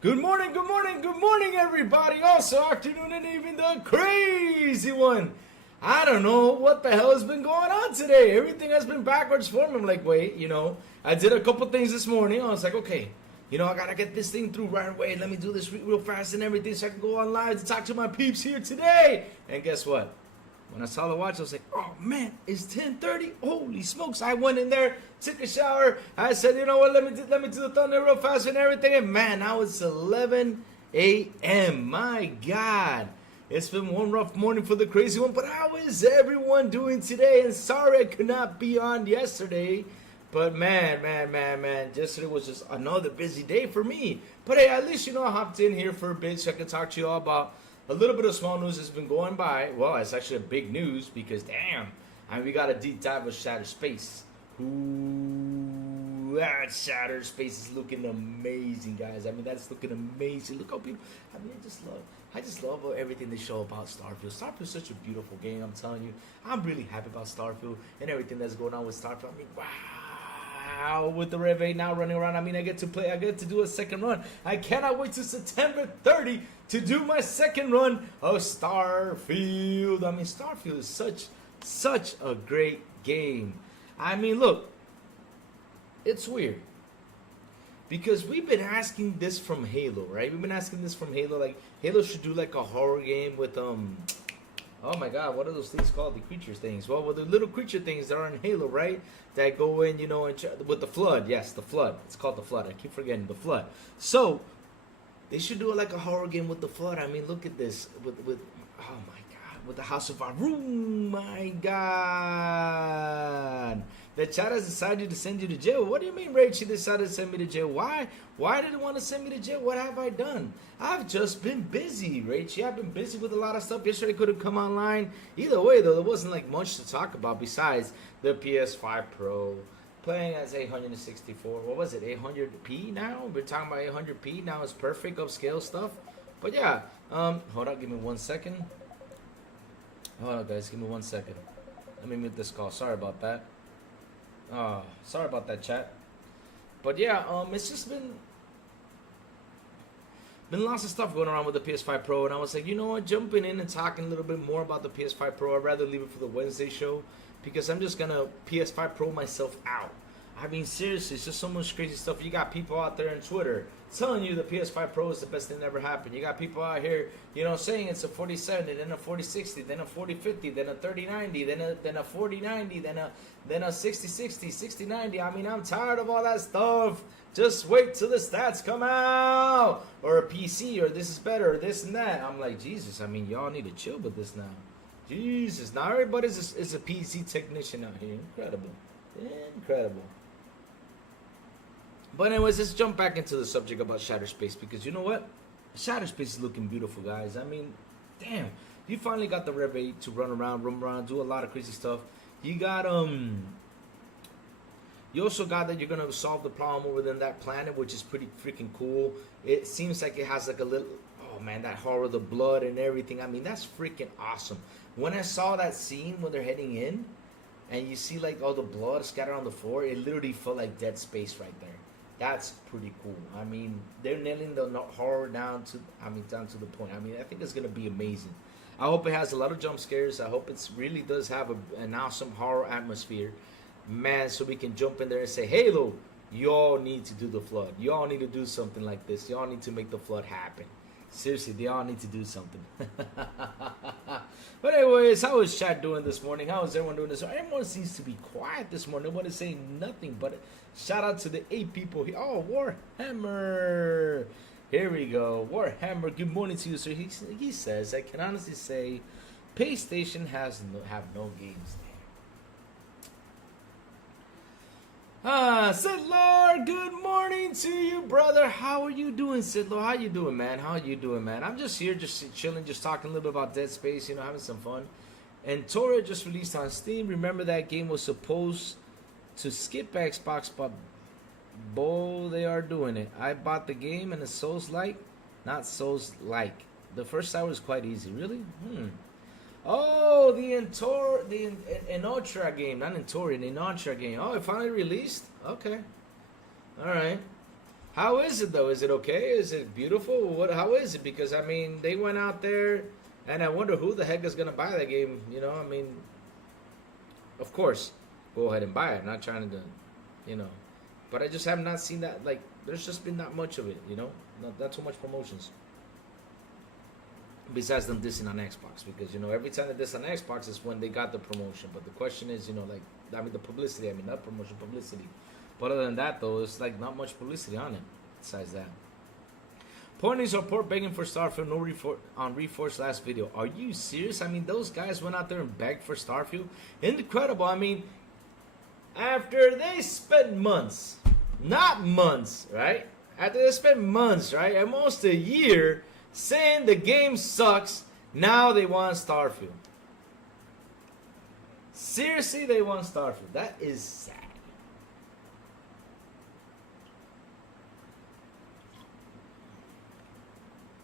Good morning, good morning, good morning, everybody. Also, afternoon and even the crazy one. I don't know what the hell has been going on today. Everything has been backwards for me. I'm like, wait, I did a couple things this morning. I was like, okay, I gotta get this thing through right away. Let me do this real fast and everything so I can go on live to talk to my peeps here today. And guess what? When I saw the watch, I was like, oh man, it's 10:30. Holy smokes. I went in there, took a shower. I said, you know what, let me do the thunder real fast and everything. And man, now it's 11 a.m. My God. It's been one rough morning for the crazy one, but how is everyone doing today? And sorry I could not be on yesterday. But man, yesterday was just another busy day for me. But hey, at least, I hopped in here for a bit so I can talk to you all about a little bit of small news that's been going by. Well, it's actually a big news because, damn, we got a deep dive of Shattered Space. Ooh, that Shattered Space is looking amazing, guys. That's looking amazing. Look how people, I just love everything they show about Starfield. Starfield's such a beautiful game, I'm telling you. I'm really happy about Starfield and everything that's going on with Starfield. Wow, with the Rev 8 now running around, I get to do a second run. I cannot wait till September 30 to do my second run of Starfield. Starfield is such a great game. Look, it's weird because we've been asking this from Halo, right? We've been asking this from Halo, like Halo should do like a horror game with oh my God, what are those things called? The creature things. Well, with the little creature things that are in Halo, right? That go in, with the flood. Yes, the flood. It's called the flood. I keep forgetting the flood. So they should do like a horror game with the flood. Look at this with oh my God, with the House of Arum. My God, the chat has decided to send you to jail. What do you mean, Ray? She decided to send me to jail. Why? Why did it want to send me to jail? What have I done? I've just been busy, Rachie. I've been busy with a lot of stuff. Yesterday couldn't come online. Either way, though, there wasn't like much to talk about besides the PS5 Pro. Playing as 864. What was it? 800p now? We're talking about 800p. Now it's perfect upscale stuff. But yeah. Hold on. Give me 1 second. Hold on, guys. Give me 1 second. Let me mute this call. Sorry about that. Sorry about that, chat. But yeah, it's just been lots of stuff going around with the PS5 Pro, and I was like, you know what, jumping in and talking a little bit more about the PS5 Pro, I'd rather leave it for the Wednesday show, because I'm just gonna PS5 Pro myself out. Seriously, it's just so much crazy stuff. You got people out there on Twitter telling you the PS5 Pro is the best thing that ever happened. You got people out here, saying it's a 4070, then a 4060, then a 4050, then a 3090, then a 4090, then a 6060, 6090. I'm tired of all that stuff. Just wait till the stats come out, or a PC, or this is better, or this and that. I'm like, Jesus, y'all need to chill with this now. Jesus, now everybody's is a PC technician out here. Incredible. But anyways, let's jump back into the subject about Shattered Space, because you know what? Shattered Space is looking beautiful, guys. Damn, you finally got the Rev 8 to run around, do a lot of crazy stuff. You got you also got that you're gonna solve the problem within that planet, which is pretty freaking cool. It seems like it has like a little, oh man, that horror, the blood and everything. That's freaking awesome. When I saw that scene when they're heading in, and you see like all the blood scattered on the floor, it literally felt like Dead Space right there. That's pretty cool. They're nailing the horror down to the point. I think it's gonna be amazing. I hope it has a lot of jump scares. I hope it really does have an awesome horror atmosphere, man. So we can jump in there and say, Halo, y'all need to do the flood. Y'all need to do something like this. Y'all need to make the flood happen. Seriously, they all need to do something. But anyways, how is chat doing this morning? How is everyone doing this morning? Everyone seems to be quiet this morning. Nobody's saying nothing, but shout out to the 8 people here. Oh, Warhammer. Here we go. Warhammer, good morning to you, sir. He says, I can honestly say PlayStation have no games there. Sidlor, good morning to you, brother. How are you doing, Sidlor? How you doing, man? I'm just here, just chilling, just talking a little bit about Dead Space, having some fun. And Torah just released on Steam. Remember that game was supposed to skip Xbox, but boy, they are doing it. I bought the game and it's Souls-like, not Souls-like. The first hour is quite easy. Really? Oh, the Enotra game, not Entori, the Enotra game. Oh, it finally released? Okay. All right. How is it though? Is it okay? Is it beautiful? What? How is it? Because I mean, they went out there, and I wonder who the heck is gonna buy that game. You know, I mean, of course, go ahead and buy it. I'm not trying to, you know, but I just have not seen that. Like, there's just been not much of it. You know, not too much promotions. Besides them dissing on Xbox, because you know every time they diss on Xbox is when they got the promotion. But the question is, you know, like I mean the publicity. I mean not promotion, publicity. But other than that, though, it's like not much publicity on it. Besides that, Pony's report begging for Starfield. No on Reforce last video. Are you serious? I mean those guys went out there and begged for Starfield. Incredible. I mean, after they spent months, not months, right? After they spent months, right, almost a year. Saying the game sucks, now they want Starfield. Seriously, they want Starfield. That is sad.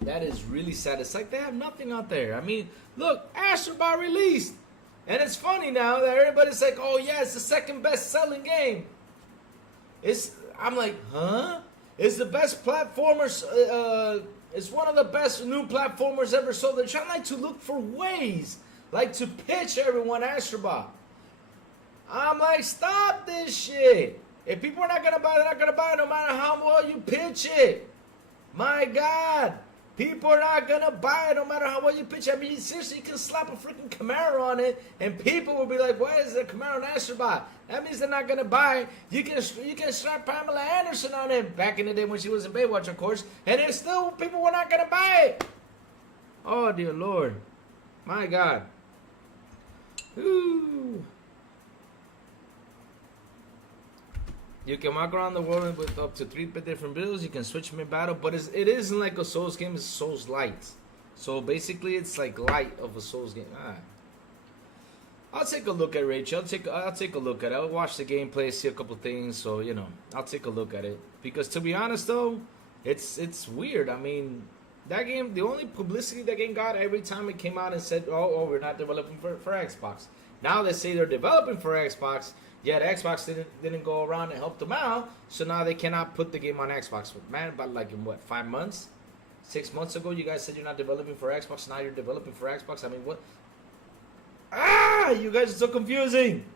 That is really sad. It's like they have nothing out there. I mean, look, Astrobot released. And it's funny now that everybody's like, oh yeah, it's the second best selling game. I'm like, huh? It's the best platformers, it's one of the best new platformers ever sold. They're trying like to look for ways, like to pitch everyone Astrobot. I'm like, stop this shit. If people are not gonna buy it, they're not gonna buy it no matter how well you pitch it. My God. People are not gonna buy it no matter how well you pitch it. I mean, seriously, you can slap a freaking Camaro on it, and people will be like, "Why is there Camaro and Astrobot?" That means they're not gonna buy it. You can slap Pamela Anderson on it back in the day when she was in Baywatch, of course, and there's still people were not gonna buy it. Oh dear Lord, my God. Ooh. You can walk around the world with up to 3 different builds. You can switch mid-battle, but it isn't like a Souls game. It's Souls light. So basically, it's like light of a Souls game. I'll take a look at Rachel. I'll take a look at it. I'll watch the gameplay, see a couple things. So you know, I'll take a look at it. Because to be honest, though, it's weird. I mean, that game, the only publicity that game got every time it came out and said, "Oh, we're not developing for Xbox." Now they say they're developing for Xbox. Yet Xbox didn't go around and help them out, so now they cannot put the game on Xbox. Man, but like in what, 5 months? 6 months ago, you guys said you're not developing for Xbox. Now you're developing for Xbox. I mean, what? You guys are so confusing.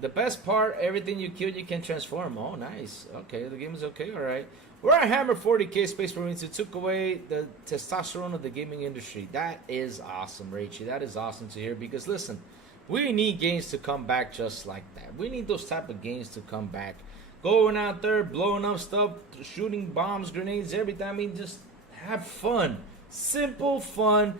The best part, everything you kill, you can transform. Oh, nice. Okay, the game is okay. All right. We're at Hammer 40K Space Marines who took away the testosterone of the gaming industry. That is awesome, Rachie. That is awesome to hear because, listen, we need games to come back just like that. We need those type of games to come back. Going out there, blowing up stuff, shooting bombs, grenades, everything. I mean, just have fun. Simple fun.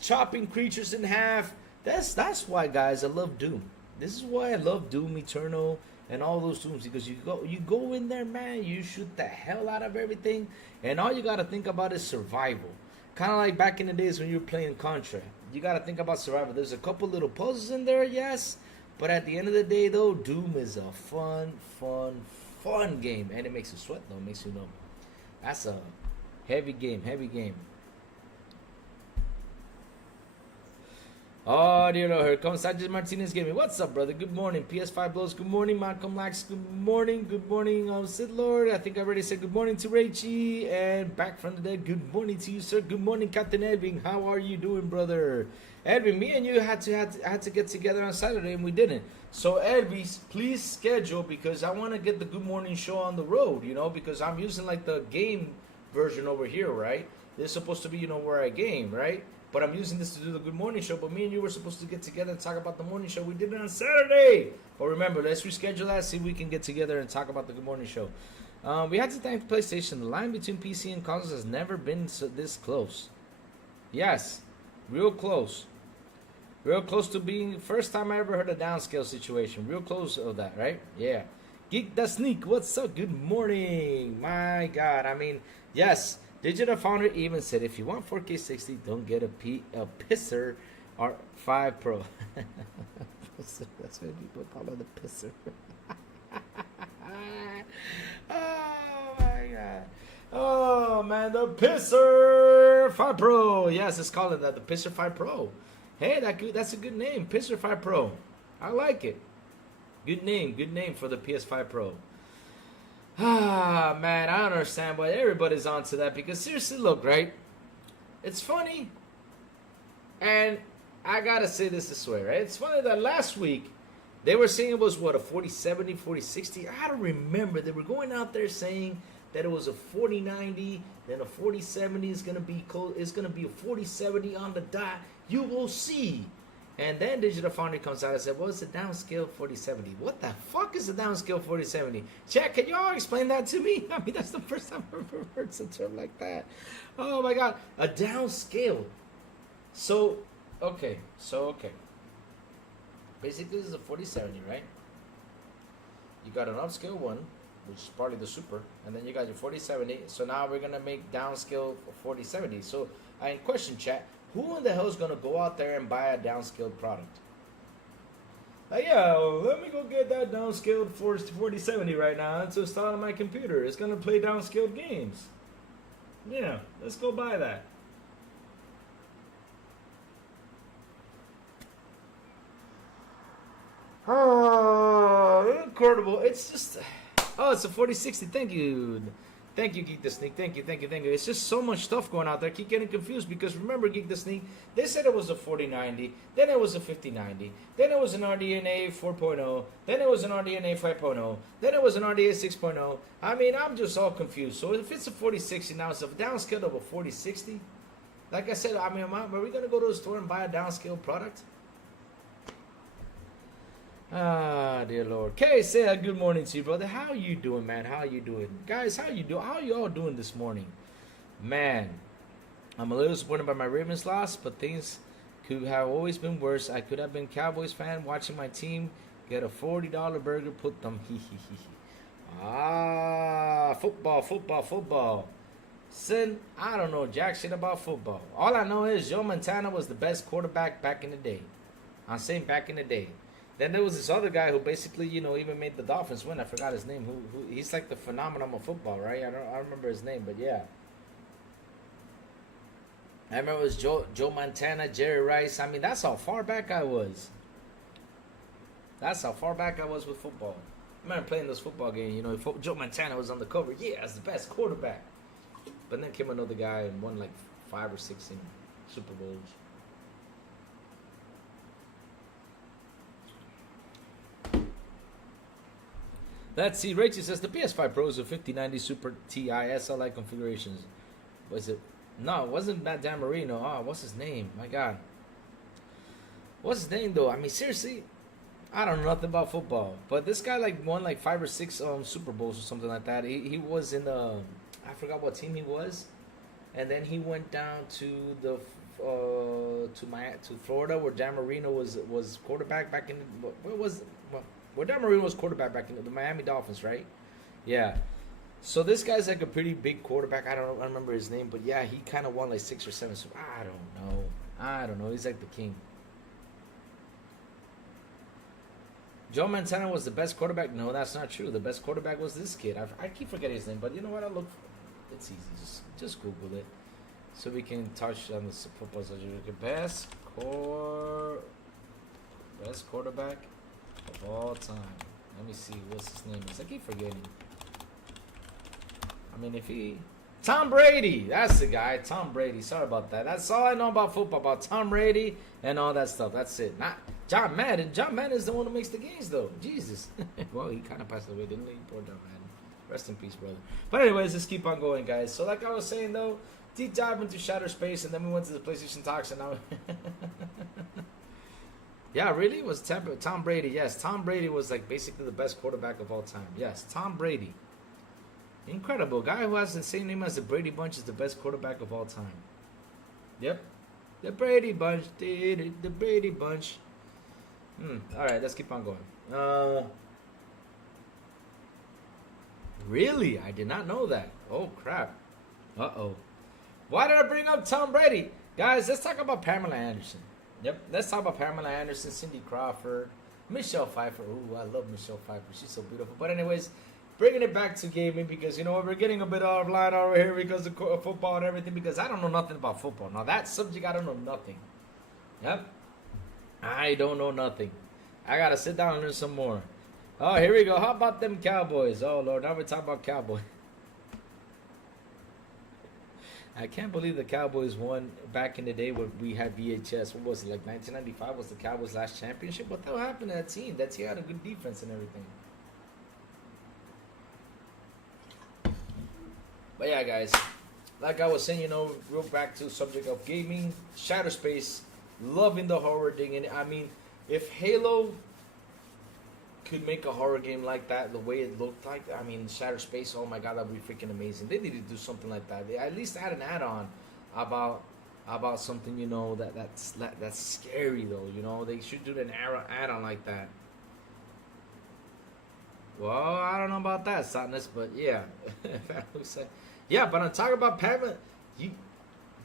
Chopping creatures in half. That's why, guys, I love Doom. This is why I love Doom Eternal and all those Dooms, because you go in there, man, you shoot the hell out of everything, and all you gotta think about is survival. Kind of like back in the days when you were playing Contra. You gotta think about survival. There's a couple little puzzles in there, yes, but at the end of the day, though, Doom is a fun game, and it makes you sweat, though. It makes you know. That's a heavy game. Oh, dear Lord, here comes Sajid Martinez Gaming. What's up, brother? Good morning. PS5 Blows, good morning. Malcolm Lax, good morning. Good morning, Sid Lord. I think I already said good morning to Rachie. And back from the dead, good morning to you, sir. Good morning, Captain Edwin. How are you doing, brother? Edwin, me and you had to get together on Saturday, and we didn't. So, Edwin, please schedule, because I want to get the Good Morning Show on the road, you know, because I'm using, like, the game version over here, right? This is supposed to be, you know, where I game, right? But I'm using this to do the Good Morning Show. But me and you were supposed to get together and talk about the morning show. We did it on Saturday. But remember, let's reschedule that. See if we can get together and talk about the Good Morning Show. We had to thank PlayStation. The line between PC and consoles has never been this close. Yes, real close. Real close to being... First time I ever heard a downscale situation. Real close of that, right? Yeah. Geek the Sneak, what's up? Good morning. My God, I mean, yes... Digital Founder even said, if you want 4K 60, don't get a pisser or 5 Pro. That's what people call it, a pisser. Oh, my God. Oh, man, the Pisser 5 Pro. Yes, let's call it that, the Pisser 5 Pro. Hey, that's a good name, Pisser 5 Pro. I like it. Good name for the PS5 Pro. Ah, man, I don't understand why everybody's onto that because seriously, look, right? It's funny, and I gotta say this way, right? It's funny that last week they were saying it was what, a 4070, 4060? I don't remember. They were going out there saying that it was a 4090, then a 4070 is gonna be a 4070 on the dot. You will see. And then Digital Foundry comes out and said, well, it's a downscale 4070. What the fuck is a downscale 4070? Chat, can y'all explain that to me? I mean, that's the first time I've ever heard a term like that. Oh my God, a downscale. So, okay. Basically, this is a 4070, right? You got an upscale one, which is probably the super, and then you got your 4070. So now we're gonna make downscale 4070. So, question, chat. Who in the hell is going to go out there and buy a downscaled product? Let me go get that downscaled 4070 right now and to install on my computer. It's going to play downscaled games. Yeah, let's go buy that. Oh, incredible. It's just... Oh, it's a 4060. Thank you. Thank you, Geek the Sneak. Thank you. It's just so much stuff going out there. I keep getting confused because remember, Geek the Sneak, they said it was a 4090, then it was a 5090, then it was an RDNA 4.0, then it was an RDNA 5.0, then it was an RDNA 6.0. I mean, I'm just all confused. So if it's a 4060 now, it's a downscale of a 4060. Like I said, I mean, are we going to go to the store and buy a downscale product? Ah, dear Lord. Kay, say a good morning to you, brother. How you doing, man? How you doing? Guys, how you doing? How you all doing this morning? Man, I'm a little disappointed by my Ravens loss, but things could have always been worse. I could have been Cowboys fan watching my team get a $40 burger, put them. Football. Sin, I don't know jack shit about football. All I know is Joe Montana was the best quarterback back in the day. I'm saying back in the day. Then there was this other guy who basically, even made the Dolphins win. I forgot his name. Who he's like the phenomenon of football, right? I don't remember his name, but yeah. I remember it was Joe Montana, Jerry Rice. I mean, that's how far back I was. That's how far back I was with football. I remember playing this football game. Joe Montana was on the cover. Yeah, that's the best quarterback. But then came another guy and won like 5 or 6 Super Bowls. Let's see. Rachel says the PS5 Pro is a 5090 Super Ti SLI configurations. Was it? No, it wasn't that Dan Marino. Oh, what's his name? My God. What's his name though? I mean, seriously, I don't know nothing about football. But this guy won 5 or 6 Super Bowls or something like that. He was in the, I forgot what team he was, and then he went down to the to Florida where Dan Marino was quarterback back in. Where Dan Marino was quarterback back in the Miami Dolphins, right? Yeah. So this guy's like a pretty big quarterback. I don't remember his name, but yeah, he kind of won 6 or 7. So I don't know. He's like the king. Joe Montana was the best quarterback. No, that's not true. The best quarterback was this kid. I keep forgetting his name, but you know what? It's easy. Just Google it, so we can touch on the football subject. Best quarterback of all time. Let me see what's his name is. I keep forgetting. I mean, Tom Brady. That's the guy. Tom Brady. Sorry about that. That's all I know about football, about Tom Brady and all that stuff. That's it. Not John Madden. John Madden is the one who makes the games, though. Jesus. Well, he kind of passed away, didn't he? Poor John Madden. Rest in peace, brother. But anyways, let's keep on going, guys. So like I was saying, though, deep dive into Shadow Space, and then we went to the PlayStation Talks, and now... Yeah, really? It was Tom Brady. Yes, Tom Brady was basically the best quarterback of all time. Yes, Tom Brady. Incredible. Guy who has the same name as the Brady Bunch is the best quarterback of all time. Yep. The Brady Bunch did it. The Brady Bunch. Alright, let's keep on going. Really? I did not know that. Oh, crap. Uh-oh. Why did I bring up Tom Brady? Guys, let's talk about Pamela Anderson. Yep, let's talk about Pamela Anderson, Cindy Crawford, Michelle Pfeiffer. Ooh, I love Michelle Pfeiffer. She's so beautiful. But anyways, bringing it back to gaming because, you know, we're getting a bit out of line over here because of football and everything because I don't know nothing about football. Now, that subject, I don't know nothing. Yep. I don't know nothing. I gotta sit down and learn some more. Oh, here we go. How about them Cowboys? Oh, Lord, now we're talking about Cowboys. I can't believe the Cowboys won back in the day when we had VHS. What was it, like 1995 was the Cowboys' last championship? What the hell happened to that team? That team had a good defense and everything. But yeah, guys, like I was saying, you know, real back to the subject of gaming, Shadow Space, loving the horror thing. And I mean, if Halo could make a horror game like that, the way it looked like, I mean, Shadow Space, oh my god, that would be freaking amazing. They need to do something like that. They at least add an add-on about something, you know, that's scary though. You know, they should do an add-on like that. Well, I don't know about that, Sadness, but yeah. Yeah, but I'm talking about Pamela. You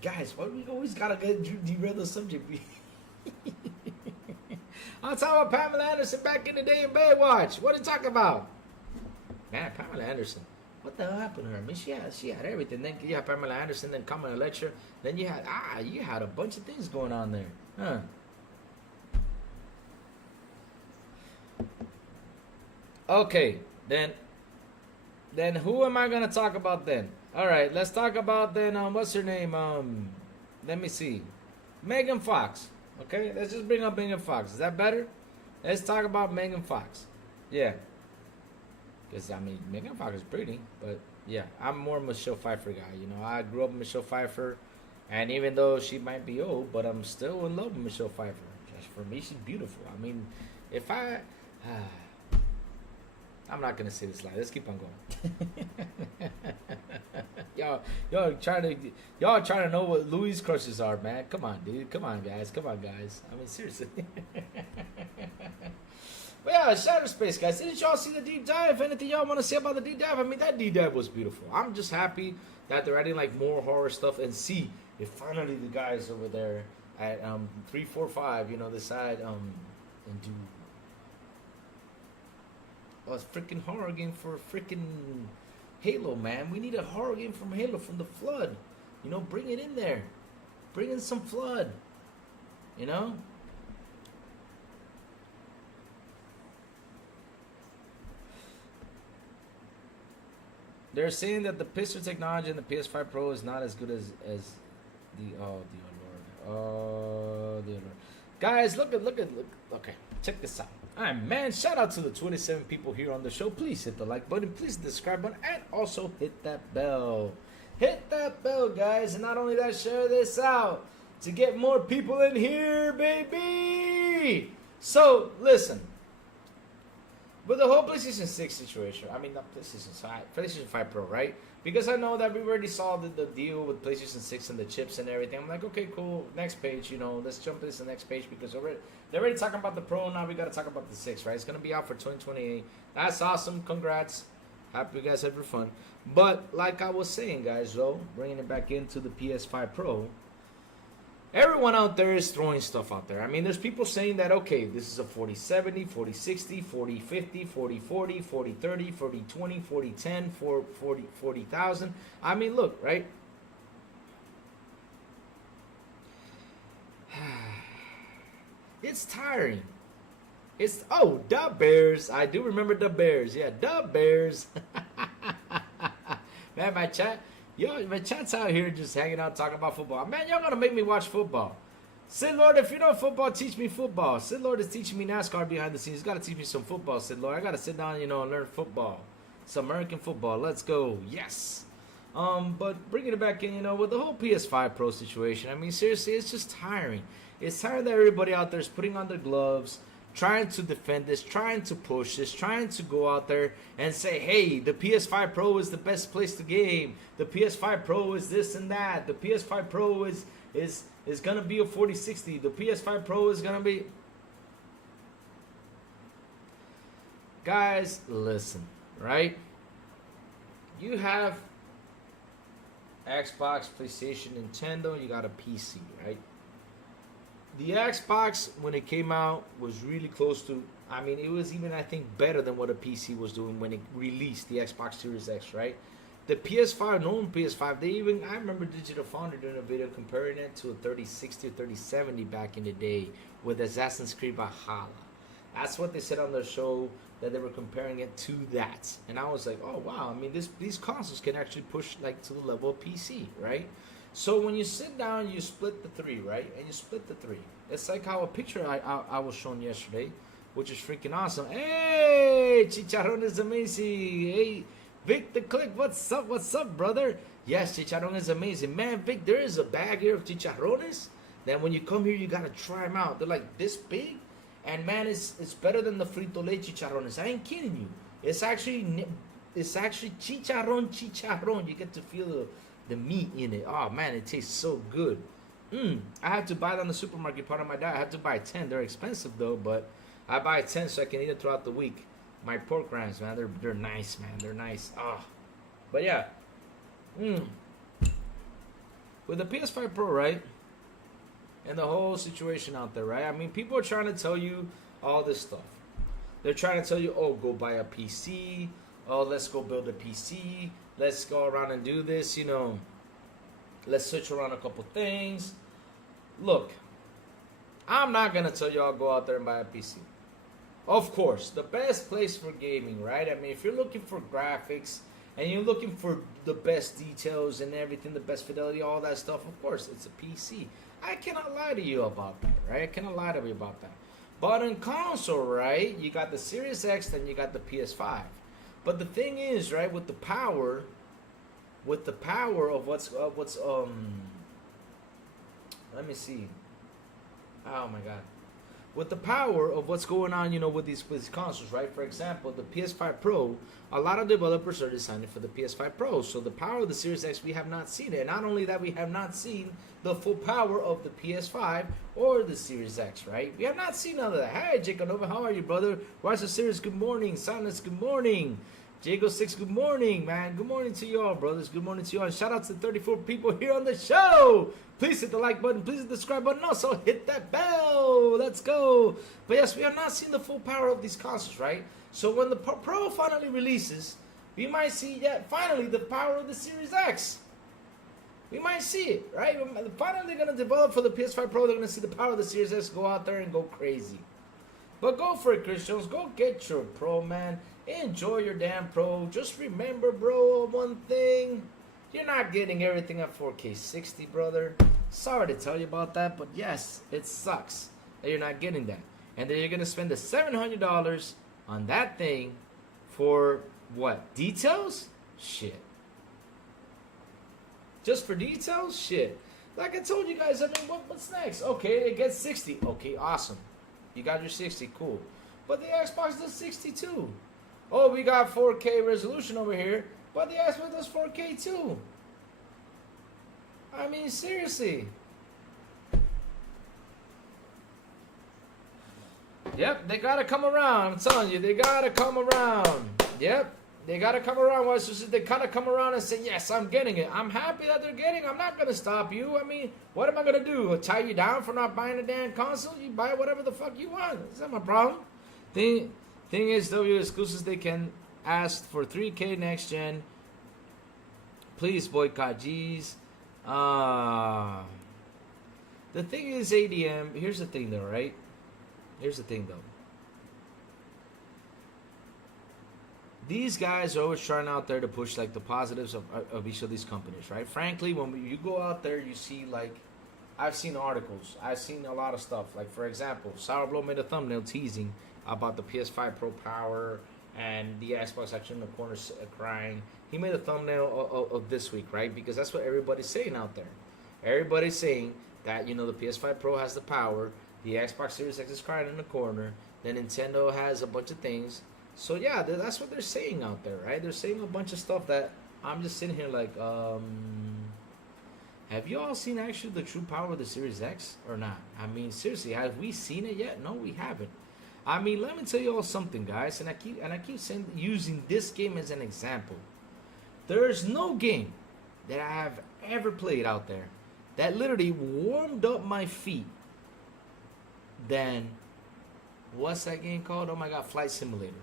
guys, why do we always gotta derail the subject? I'm talking about Pamela Anderson back in the day in Baywatch. What are you talking about? Man, Pamela Anderson. What the hell happened to her? I mean, she had everything. Then you had Pamela Anderson, then coming to lecture. Then you had a bunch of things going on there. Huh. Okay, then who am I gonna talk about then? All right, let's talk about then. What's her name? Let me see. Megan Fox. Okay, let's just bring up Megan Fox. Is that better? Let's talk about Megan Fox. Yeah. Because, I mean, Megan Fox is pretty. But, yeah, I'm more a Michelle Pfeiffer guy. You know, I grew up with Michelle Pfeiffer. And even though she might be old, but I'm still in love with Michelle Pfeiffer. Just for me, she's beautiful. I mean, if I... I'm not going to say this lie. Let's keep on going. Y'all trying to know what Louis' crushes are, man. Come on, dude. Come on, guys. I mean, seriously. But yeah, Shadow Space, guys. Didn't y'all see the deep dive? Anything y'all want to say about the deep dive? I mean, that deep dive was beautiful. I'm just happy that they're adding like more horror stuff. And see, if finally the guys over there at 345, you know, decide and do a freaking horror game for freaking Halo, man. We need a horror game from Halo, from the Flood. You know, bring it in there. Bring in some Flood. You know? They're saying that the pistol technology in the PS5 Pro is not as good as the Lord. Guys, look. Okay, check this out. Alright, man, shout out to the 27 people here on the show. Please hit the like button, please hit the subscribe button, and also hit that bell. Hit that bell, guys, and not only that, share this out to get more people in here, baby. So, listen. With the whole PlayStation 6 situation, I mean, not PlayStation 5, PlayStation 5 Pro, right? Because I know that we already saw the deal with PlayStation 6 and the chips and everything. I'm like, okay, cool. Next page, you know, let's jump to the next page because they're already talking about the Pro. Now we got to talk about the 6, right? It's going to be out for 2028. That's awesome. Congrats. Happy you guys had your fun. But like I was saying, guys, though, bringing it back into the PS5 Pro, everyone out there is throwing stuff out there. I mean, there's people saying that, okay, this is a 4070, 4060, 4050, 4040, 4030, 4020, 4010, 40,000. I mean, look, right? It's tiring. The Bears. I do remember the Bears. Yeah, the Bears. Man, my chat's out here just hanging out talking about football. Man, y'all gonna make me watch football. Sid Lord, if you know football, teach me football. Sid Lord is teaching me NASCAR behind the scenes. He's gotta teach me some football, Sid Lord. I gotta sit down, and learn football. Some American football. Let's go. Yes. But bringing it back in, with the whole PS5 Pro situation, I mean, seriously, it's just tiring. It's tiring that everybody out there is putting on their gloves, trying to defend this, trying to push this, trying to go out there and say, hey, the PS5 Pro is the best place to game. The PS5 Pro is this and that. The PS5 Pro is going to be a 4060. The PS5 Pro is going to be... Guys, listen, right? You have Xbox, PlayStation, Nintendo, you got a PC, right? The Xbox, when it came out, was really close to... I mean, it was even, I think, better than what a PC was doing when it released the Xbox Series X, right? The PS5, known PS5, I remember Digital Foundry doing a video comparing it to a 3060 or 3070 back in the day with Assassin's Creed Valhalla. That's what they said on their show, that they were comparing it to that. And I was like, oh wow, I mean these consoles can actually push like to the level of PC, right? So when you sit down, you split the three, right? And you split the three. It's like how a picture I was shown yesterday, which is freaking awesome. Hey, Chicharron is amazing. Hey, Vic the Click, what's up? What's up, brother? Yes, Chicharron is amazing. Man, Vic, there is a bag here of chicharrones that when you come here, you gotta try them out. They're like this big, and man, it's better than the Frito-Lay chicharrones. I ain't kidding you. It's actually chicharron. You get to feel the meat in it. Oh man, it tastes so good. I had to buy it on the supermarket part of my diet. I had to buy 10. They're expensive though, but I buy 10 so I can eat it throughout the week. My pork rinds, man, they're nice, man. They're nice. But yeah. With the PS5 Pro, right? And the whole situation out there, right? I mean, people are trying to tell you all this stuff. They're trying to tell you, oh, go buy a PC. Oh, let's go build a PC. Let's go around and do this, you know. Let's switch around a couple things. Look, I'm not going to tell y'all go out there and buy a PC. Of course, the best place for gaming, right? I mean, if you're looking for graphics and you're looking for the best details and everything, the best fidelity, all that stuff, of course, it's a PC. I cannot lie to you about that, right? I cannot lie to you about that. But in console, right, you got the Series X, then you got the PS5. But the thing is, right, with the power of what's let me see. Oh my God. With the power of what's going on, you know, with these consoles, right? For example, the PS5 Pro, a lot of developers are designing for the PS5 Pro. So the power of the Series X, we have not seen it. And not only that, we have not seen the full power of the PS5 or the Series X, right? We have not seen none of that. Hey, Jacob Nova, how are you, brother? Watch the series, good morning. Silence, good morning. Jago 6, good morning, man. Good morning to you all, brothers. Good morning to you all. And shout out to the 34 people here on the show. Please hit the like button. Please hit the subscribe button. Also, hit that bell. Let's go. But yes, we have not seen the full power of these consoles, right? So when the Pro finally releases, we might see finally the power of the Series X. We might see it, right? Finally, they're going to develop for the PS5 Pro. They're going to see the power of the Series X go out there and go crazy. But go for it, Christians. Go get your Pro, man. Enjoy your damn Pro. Just remember, bro, one thing. You're not getting everything at 4K 60, brother. Sorry to tell you about that, but yes, it sucks that you're not getting that. And then you're going to spend the $700 on that thing for what? Details? Shit. Just for details? Shit. Like I told you guys, I mean, what's next? Okay, it gets 60. Okay, awesome. You got your 60, cool. But the Xbox does 60 too. Oh, we got 4K resolution over here, but the Xbox does 4K too. I mean, seriously. Yep, they gotta come around. I'm telling you, they gotta come around. Yep, they gotta come around. They gotta come around and say, yes, I'm getting it. I'm happy that they're getting it. I'm not gonna stop you. I mean, what am I gonna do? Tie you down for not buying a damn console? You buy whatever the fuck you want. Is that my problem? Thing is, W exclusives, they can ask for 3K next gen. Please boycott G's. The thing is, ADM, here's the thing though, right? Here's the thing though. These guys are always trying out there to push like the positives of each of these companies, right? Frankly, when you go out there, you see like, I've seen articles. I've seen a lot of stuff. Like, for example, Sourblow made a thumbnail teasing about the PS5 Pro power and the Xbox actually in the corner crying. He made a thumbnail of this week, right? Because that's what everybody's saying out there. Everybody's saying that, you know, the PS5 Pro has the power, the Xbox Series X is crying in the corner, then Nintendo has a bunch of things. So yeah, that's what they're saying out there, right? They're saying a bunch of stuff that I'm just sitting here like, have you all seen actually the true power of the Series X or not? I mean, seriously, have we seen it yet? No, we haven't. I mean, let me tell you all something, guys, and I keep saying, using this game as an example. There's no game that I have ever played out there that literally warmed up my feet than, what's that game called? Oh my God, Flight Simulator.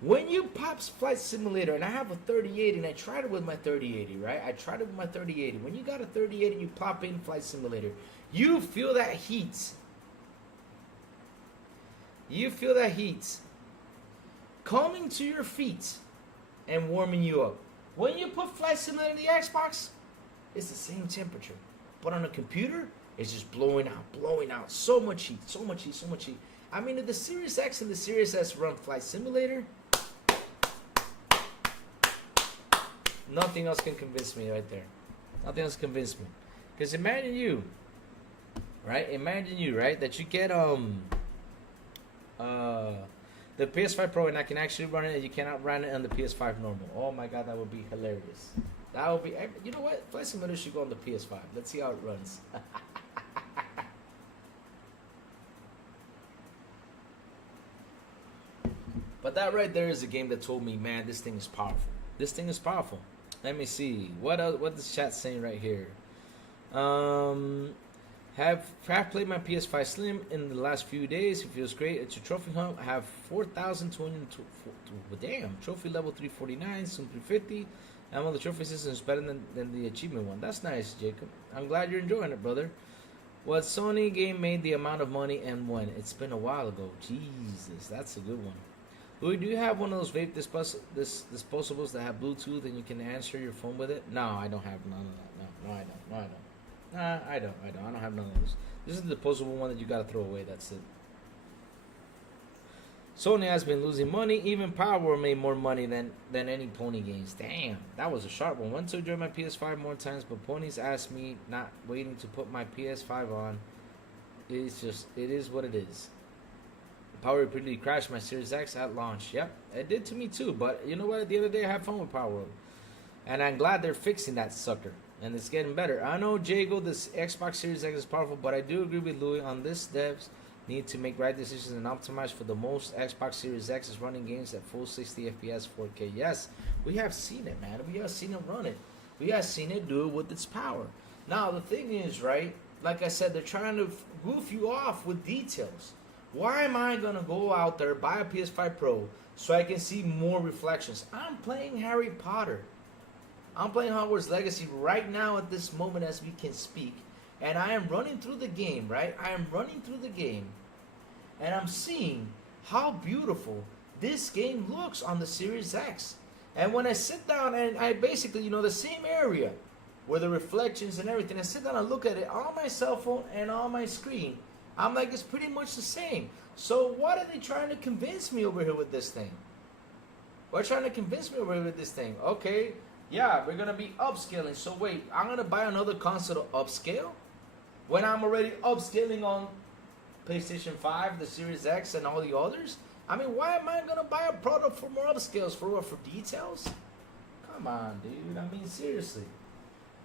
When you pop Flight Simulator, and I have a 3080, and I tried it with my 3080, right? I tried it with my 3080. When you got a 3080 and you pop in Flight Simulator, you feel that heat. You feel that heat coming to your feet and warming you up. When you put Flight Simulator in the Xbox, it's the same temperature. But on a computer, it's just blowing out. So much heat, so much heat, so much heat. I mean, if the Series X and the Series S run Flight Simulator, nothing else can convince me right there. Nothing else convinced me. Because imagine you, right? That you get the PS5 Pro and I can actually run it and you cannot run it on the PS5 normal. Oh my god, that would be hilarious. That would be, you know what? Flight Simulator should go on the PS5. Let's see how it runs. But that right there is a game that told me, man, this thing is powerful. This thing is powerful. Let me see. What else? What is chat saying right here? Have played my PS5 Slim in the last few days. It feels great. It's a trophy hunt. I have 4,200. Damn, trophy level 349, soon 350. And one of the trophy systems is better than the achievement one. That's nice, Jacob. I'm glad you're enjoying it, brother. What Sony game made the amount of money and when? It's been a while ago. Jesus, that's a good one. Louis, do you have one of those vape disposables that have Bluetooth and you can answer your phone with it? No, I don't have none of that. No, I don't. I don't have none of those. This is the disposable one that you gotta throw away. That's it. Sony has been losing money. Even Power made more money than any Pony games. Damn, that was a sharp one. Went to enjoy my PS5 more times, but Ponies asked me not waiting to put my PS5 on. It is what it is. Power repeatedly crashed my Series X at launch. Yep, it did to me too. But you know what? At the end of the day, I have fun with Power World. And I'm glad they're fixing that sucker. And it's getting better. I know, Jago, this Xbox Series X is powerful, but I do agree with Louis on this. Devs need to make right decisions and optimize for the most. Xbox Series X is running games at full 60 FPS 4K. Yes, we have seen it, man. We have seen it run it. We have seen it do it with its power. Now, the thing is, right, like I said, they're trying to goof you off with details. Why am I going to go out there, buy a PS5 Pro, so I can see more reflections? I'm playing Harry Potter. I'm playing Hogwarts Legacy right now at this moment as we can speak. And I am running through the game, right? I am running through the game. And I'm seeing how beautiful this game looks on the Series X. And when I sit down and I basically, the same area where the reflections and everything, I sit down and look at it on my cell phone and on my screen. I'm like, it's pretty much the same. So what are they trying to convince me over here with this thing? What are trying to convince me over here with this thing? Okay, yeah, we're going to be upscaling. So wait, I'm going to buy another console to upscale? When I'm already upscaling on PlayStation 5, the Series X, and all the others? I mean, why am I going to buy a product for more upscales? For what? For details? Come on, dude. I mean, seriously.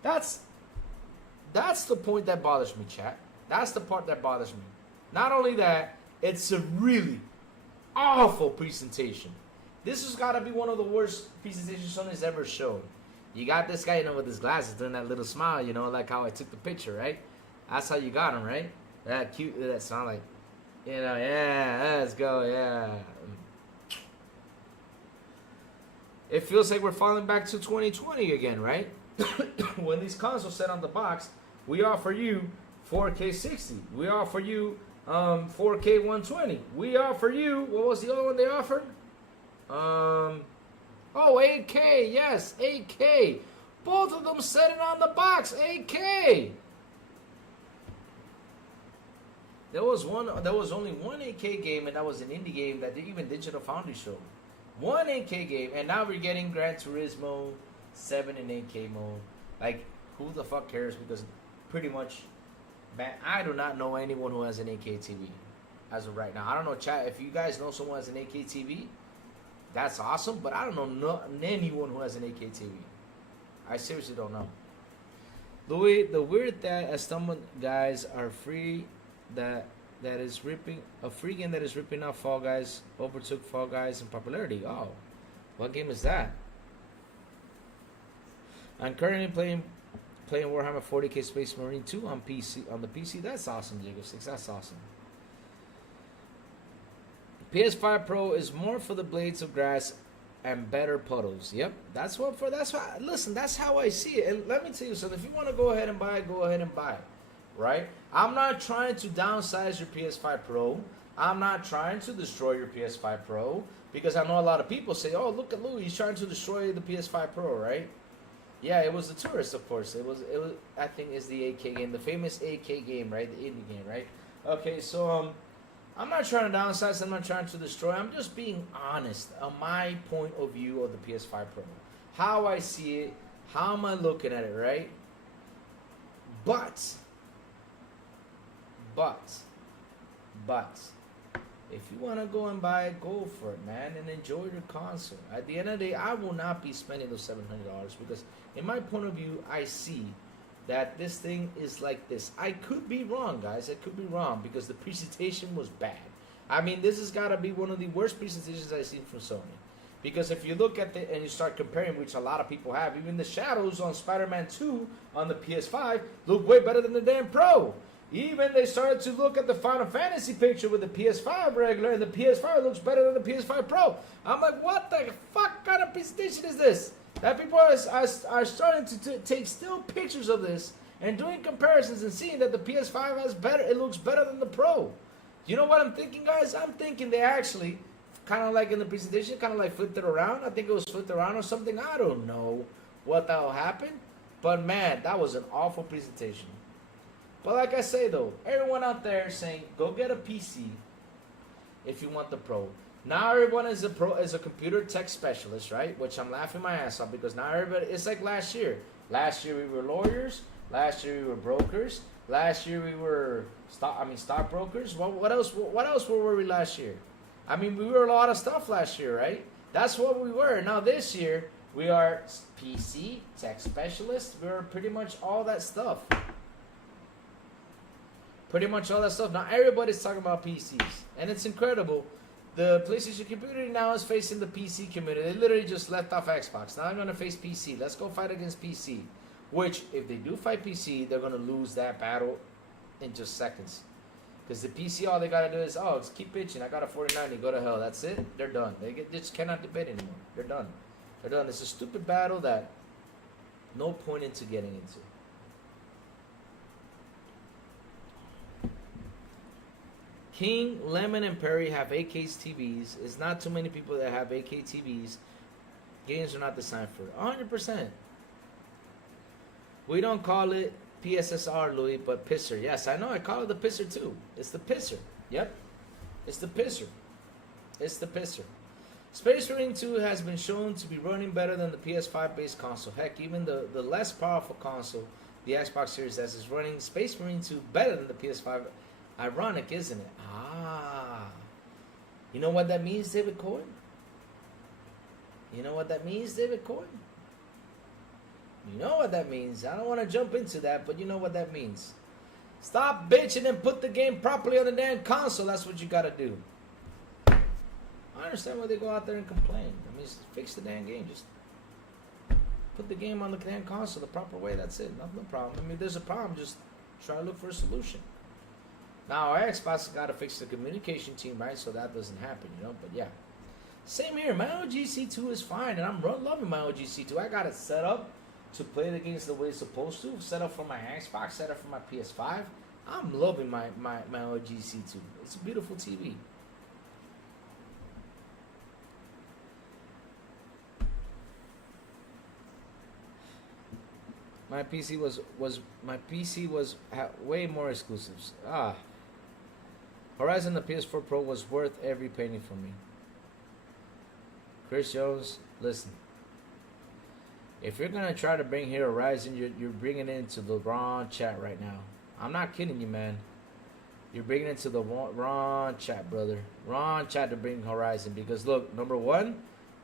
That's the point that bothers me, chat. That's the part that bothers me. Not only that, it's a really awful presentation. This has got to be one of the worst presentations Sony's ever shown. You got this guy, with his glasses doing that little smile, like how I took the picture, right? That's how you got him, right? That cute, that sound like, yeah, let's go, yeah. It feels like we're falling back to 2020 again, right? When these consoles set on the box, we offer you 4K 60. We offer you 4K 120. We offer you, what was the other one they offered? 8K, yes, 8K. Both of them said it on the box, 8K. There was only one 8K game, and that was an indie game that even Digital Foundry showed. One 8K game, and now we're getting Gran Turismo 7 in 8K mode. Like, who the fuck cares? Because pretty much, man, I do not know anyone who has an 8K TV as of right now. I don't know, chat, if you guys know someone who has an 8K TV, that's awesome, but I don't know anyone who has an 8K TV. I seriously don't know. Louis, the weird that as someone guys are free that is ripping a free game that is ripping off Fall Guys overtook Fall Guys in popularity. Oh, what game is that? I'm currently playing Warhammer 40K Space Marine 2 on the PC. That's awesome, Jacob 6. That's awesome. PS5 Pro is more for the blades of grass and better puddles. Yep, that's how I see it. And let me tell you something. If you want to go ahead and buy it, go ahead and buy it. Right? I'm not trying to downsize your PS5 Pro. I'm not trying to destroy your PS5 Pro because I know a lot of people say, "Oh, look at Louis, he's trying to destroy the PS5 Pro," right? Yeah, it was the Tourist, of course. It was. I think is the 8K game, the famous 8K game, right? The indie game, right? Okay, so I'm not trying to downsize. I'm not trying to destroy. I'm just being honest on my point of view of the PS5 Pro, how I see it, how am I looking at it, right? But, if you want to go and buy it, go for it, man, and enjoy your console. At the end of the day, I will not be spending those $700 because, in my point of view, I see that this thing is like this. I could be wrong, guys. I could be wrong because the presentation was bad. I mean, this has got to be one of the worst presentations I've seen from Sony. Because if you look at and you start comparing, which a lot of people have, even the shadows on Spider-Man 2 on the PS5 look way better than the damn Pro. Even they started to look at the Final Fantasy picture with the PS5 regular, and the PS5 looks better than the PS5 Pro. I'm like, what the fuck kind of presentation is this? That people are starting to take still pictures of this and doing comparisons and seeing that the PS5 has better, it looks better than the Pro. You know what I'm thinking, guys? I'm thinking they actually, kind of like in the presentation, kind of like flipped it around. I think it was flipped around or something. I don't know what the hell happened. But man, that was an awful presentation. But like I say though, everyone out there saying, go get a PC if you want the Pro. Now everyone is a computer tech specialist, right? Which I'm laughing my ass off because now everybody, it's like last year. Last year we were lawyers. Last year we were brokers. Last year we were stockbrokers. What else were we last year? I mean, we were a lot of stuff last year, right? That's what we were. Now this year we are PC tech specialists. We're pretty much all that stuff. Pretty much all that stuff. Now everybody's talking about PCs, and it's incredible. The PlayStation community now is facing the PC community. They literally just left off Xbox. Now I'm going to face PC. Let's go fight against PC. Which, if they do fight PC, they're going to lose that battle in just seconds. Because the PC, all they got to do is, oh, just keep bitching. I got a 4090. Go to hell. That's it. They're done. They just cannot debate anymore. They're done. They're done. It's a stupid battle that no point into getting into. King, Lemon, and Perry have 8K TVs. It's not too many people that have 8K TVs. Games are not designed for it. 100%. We don't call it PSSR, Louis, but pisser. Yes, I know. I call it the pisser too. It's the pisser. Yep. It's the pisser. It's the pisser. Space Marine 2 has been shown to be running better than the PS5-based console. Heck, even the less powerful console, the Xbox Series S, is running Space Marine 2 better than the PS5. Ironic, isn't it? You know what that means, David Cohen? You know what that means, David Cohen? You know what that means. I don't want to jump into that, but you know what that means. Stop bitching and put the game properly on the damn console. That's what you got to do. I understand why they go out there and complain. I mean, just fix the damn game. Just put the game on the damn console the proper way. That's it. No problem. I mean, there's a problem. Just try to look for a solution. Now, our Xbox got to fix the communication team, right? So that doesn't happen, you know? But yeah. Same here. My OG C2 is fine, and I'm loving my OG C2. I got it set up to play the games the way it's supposed to. Set up for my Xbox, set up for my PS5. I'm loving my OG C2. It's a beautiful TV. My PC was way more exclusives. Horizon the PS4 Pro was worth every penny for me. Chris Jones, listen. If you're gonna try to bring here Horizon, you're bringing it into the wrong chat right now. I'm not kidding you, man. You're bringing it into the wrong chat, brother. Wrong chat to bring Horizon. Because look, number one,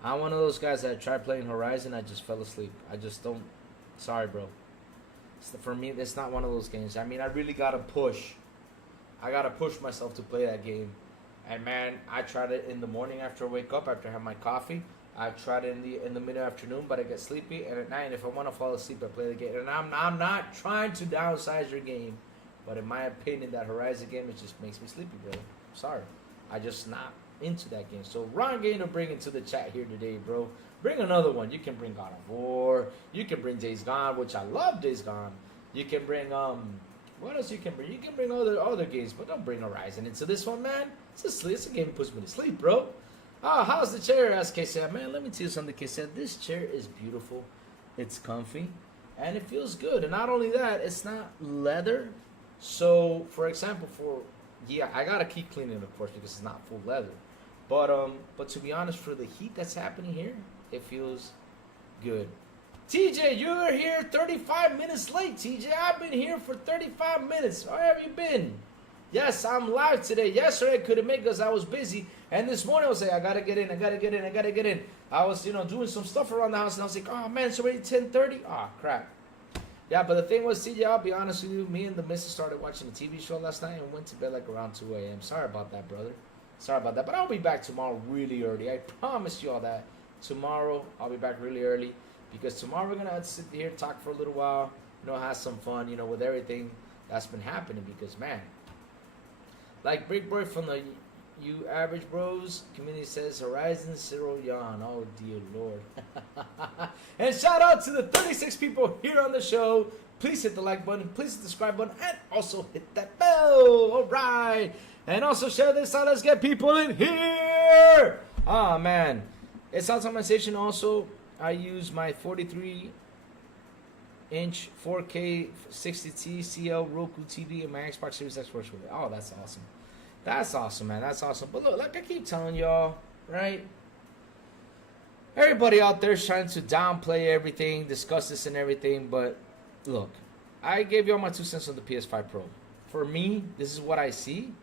I'm one of those guys that tried playing Horizon. I just fell asleep. I just don't. Sorry, bro. For me, it's not one of those games. I mean, I really gotta push. I gotta push myself to play that game. And man, I tried it in the morning after I wake up, after I have my coffee. I tried it in the mid afternoon, but I get sleepy. And at night, if I want to fall asleep, I play the game. And I'm not trying to downsize your game, but in my opinion, that Horizon game, it just makes me sleepy, bro. Sorry, I just not into that game. So wrong game to bring into the chat here today, bro. Bring another one. You can bring God of War. You can bring Days Gone, which I love Days Gone. You can bring What else you can bring? You can bring other games, but don't bring Horizon into this one, man. It's a game that puts me to sleep, bro. Ah, how's the chair? Asked K-Sab. Man, let me tell you something, K-Sab. This chair is beautiful. It's comfy. And it feels good. And not only that, it's not leather. So, for example, yeah, I gotta keep cleaning it, of course, because it's not full leather. But to be honest, for the heat that's happening here, it feels good. TJ, you're here 35 minutes late, TJ. I've been here for 35 minutes. Where have you been? Yes, I'm live today. Yesterday I couldn't make because I was busy. And this morning I was like, I gotta get in. I was, doing some stuff around the house, and I was like, oh man, it's already 10:30. Ah, crap. Yeah, but the thing was, TJ, I'll be honest with you, me and the missus started watching a TV show last night and went to bed like around 2 a.m. Sorry about that, brother. Sorry about that. But I'll be back tomorrow really early. I promise you all that. Tomorrow I'll be back really early. Because tomorrow we're going to sit here, talk for a little while, have some fun, with everything that's been happening. Because, man, like Big Boy from the You Average Bros community says, Horizon Zero Yawn. Oh, dear Lord. And shout out to the 36 people here on the show. Please hit the like button. Please hit the subscribe button. And also hit that bell. All right. And also share this out. Let's get people in here. Oh, man. It's optimization also. I use my 43-inch 4K 60T CL Roku TV and my Xbox Series X works with it. Oh, that's awesome. That's awesome, man. That's awesome. But look, like I keep telling y'all, right? Everybody out there is trying to downplay everything, discuss this and everything. But look, I gave y'all my 2 cents on the PS5 Pro. For me, this is what I see.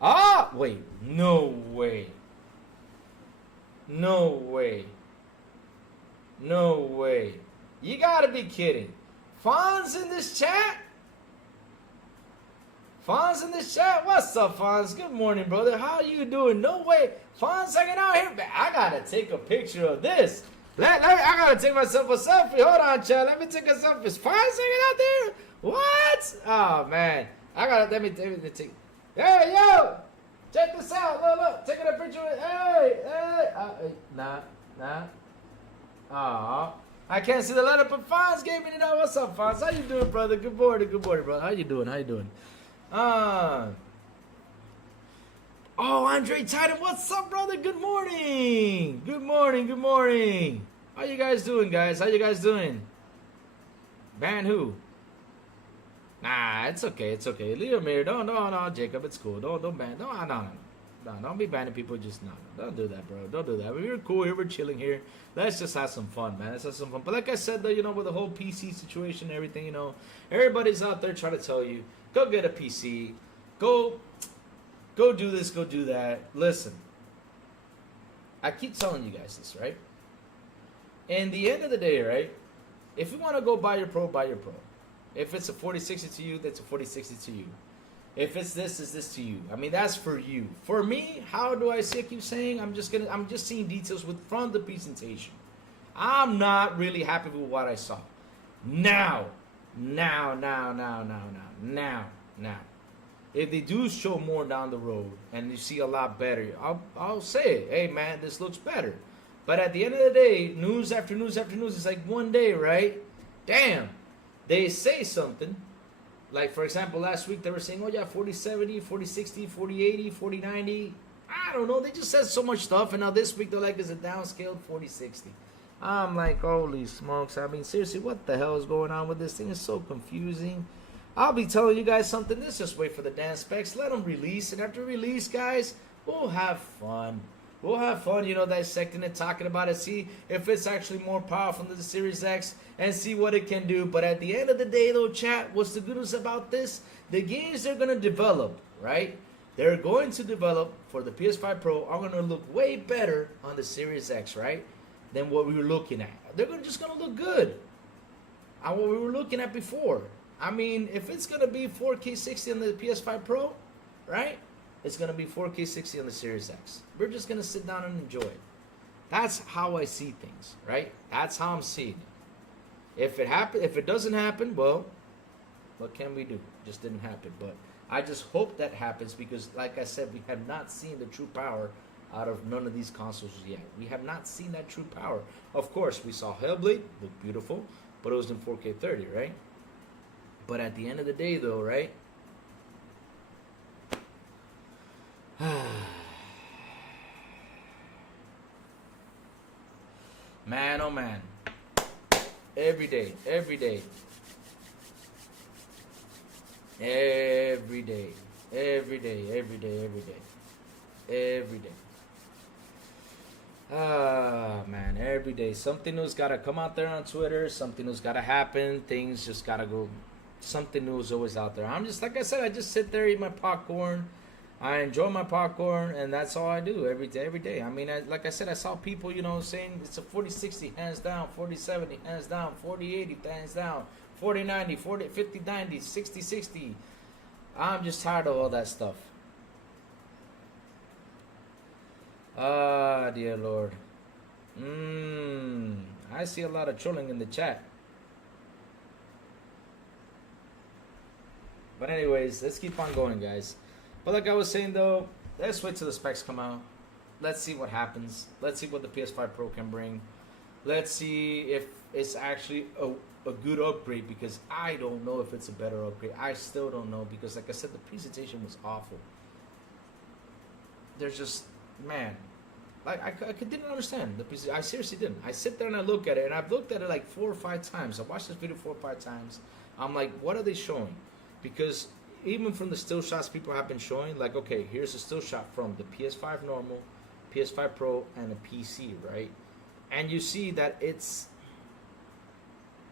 Ah, wait. No way. No way. No way. You gotta be kidding. Fonz in this chat? Fonz in this chat? What's up, Fonz? Good morning, brother. How you doing? No way. Fonz hanging out here. I gotta take a picture of this. I gotta take myself a selfie. Hold on, chat. Let me take a selfie. Is Fonz hanging out there? What? Oh, man. Let me take. Hey, yo. Check this out. Look. Taking a picture of it. Hey. Nah. Aw, I can't see the letter, but Fonz gave me the know. What's up, Fonz? How you doing, brother? Good morning, brother. How you doing? Oh, Andre Titan, what's up, brother? Good morning. How you guys doing, guys? Ban who? Nah, it's okay. Leave him here. No, Jacob, it's cool. Don't ban. No, don't be banning people. Just no. Don't do that, bro. Don't do that. We're cool here. We're chilling here. Let's just have some fun, man. But like I said, though, with the whole PC situation and everything, everybody's out there trying to tell you, go get a PC. Go do this. Go do that. Listen, I keep telling you guys this, right? In the end of the day, right? If you want to go buy your Pro, buy your Pro. If it's a 4060 to you, that's a 4060 to you. If it's this, it's this to you. I mean, that's for you. For me, how do I see? I keep saying I'm just seeing details from the presentation. I'm not really happy with what I saw. Now. If they do show more down the road and you see a lot better, I'll say it. Hey, man, this looks better. But at the end of the day, news after news after news, it's like one day, right? Damn. They say something. Like, for example, last week they were saying, oh, yeah, 4070, 4060, 4080, 4090. I don't know. They just said so much stuff. And now this week they're like, it's a downscaled 4060. I'm like, holy smokes. I mean, seriously, what the hell is going on with this thing? It's so confusing. I'll be telling you guys something. Let's just wait for the damn specs. Let them release. And after release, guys, we'll have fun. Dissecting it, talking about it, see if it's actually more powerful than the Series X, and see what it can do. But at the end of the day, though, chat, what's the good news about this? The games they're going to develop, right? They're going to develop for the PS5 Pro are going to look way better on the Series X, right? Than what we were looking at. They're just going to look good on what we were looking at before. I mean, if it's going to be 4K 60 on the PS5 Pro, right? It's going to be 4K 60 on the Series X. We're just going to sit down and enjoy it. That's how I see things, right? That's how I'm seeing it. If it doesn't happen, well, what can we do? It just didn't happen. But I just hope that happens because, like I said, we have not seen the true power out of none of these consoles yet. We have not seen that true power. Of course, we saw Hellblade, look beautiful, but it was in 4K 30, right? But at the end of the day, though, right? Man, oh man. Every day, every day. Every day. Every day, every day, every day. Every day. Ah, man, every day. Something new's got to come out there on Twitter. Something new's got to happen. Things just got to go. Something new is always out there. I'm just, like I said, I just sit there, eat my popcorn. I enjoy my popcorn, and that's all I do every day, every day. I mean, like I said, I saw people, saying it's a 40-60, hands down, 40-70, hands down, 40-80, hands down, 40-90, 50-90, 60-60. I'm just tired of all that stuff. Ah, dear Lord. I see a lot of trolling in the chat. But anyways, let's keep on going, guys. But like I was saying, though, let's wait till the specs come out. Let's see what happens. Let's see what the PS5 Pro can bring. Let's see if it's actually a good upgrade, because I don't know if it's a better upgrade. I still don't know, because like I said, the presentation was awful. There's just, man, like I didn't understand the presentation. I seriously didn't. I sit there and I look at it, and I've looked at it like 4 or 5 times. I watched this video 4 or 5 times. I'm like, what are they showing? Because even from the still shots people have been showing, like, okay, here's a still shot from the PS5 normal, PS5 Pro, and a PC, right? And you see that it's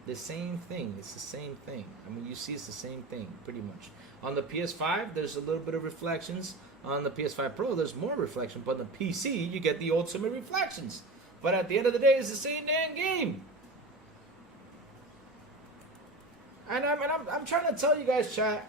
the same thing. It's the same thing. I mean, you see it's the same thing, pretty much. On the PS5, there's a little bit of reflections. On the PS5 Pro, there's more reflection. But on the PC, you get the ultimate reflections. But at the end of the day, it's the same damn game. And I'm trying to tell you guys, chat,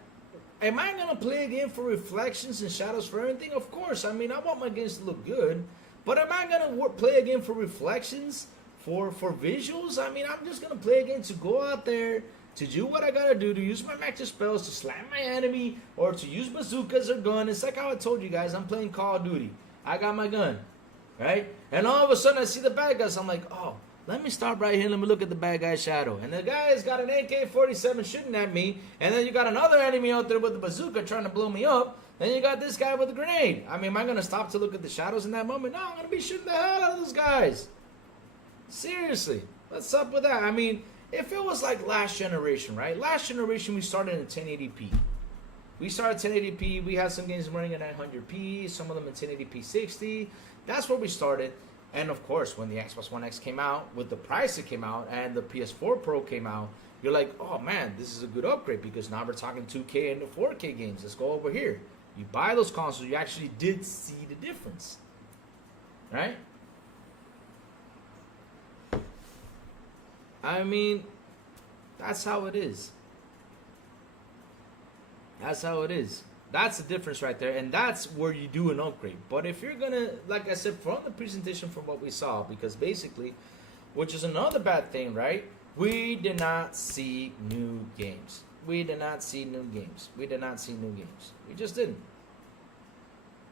am I going to play a game for reflections and shadows for everything? Of course. I mean, I want my games to look good. But am I going to play a game for reflections, for visuals? I mean, I'm just going to play a game to go out there, to do what I got to do, to use my magic spells, to slam my enemy, or to use bazookas or gun. It's like how I told you guys, I'm playing Call of Duty. I got my gun, right? And all of a sudden, I see the bad guys. I'm like, oh, let me stop right here. Let me look at the bad guy's shadow. And the guy's got an AK-47 shooting at me. And then you got another enemy out there with a bazooka trying to blow me up. Then you got this guy with a grenade. I mean, am I going to stop to look at the shadows in that moment? No, I'm going to be shooting the hell out of those guys. Seriously. What's up with that? I mean, if it was like last generation, right? Last generation, we started in 1080p. We started 1080p. We had some games running at 900p. Some of them in 1080p 60. That's where we started. And of course, when the Xbox One X came out, with the price it came out, and the PS4 Pro came out, you're like, oh man, this is a good upgrade, because now we're talking 2K and the 4K games. Let's go over here. You buy those consoles, you actually did see the difference, right? I mean, that's how it is. That's how it is. That's the difference right there, and that's where you do an upgrade. But if you're gonna, like I said, from the presentation, from what we saw, because basically, which is another bad thing, right? We did not see new games. We did not see new games. We did not see new games. We just didn't.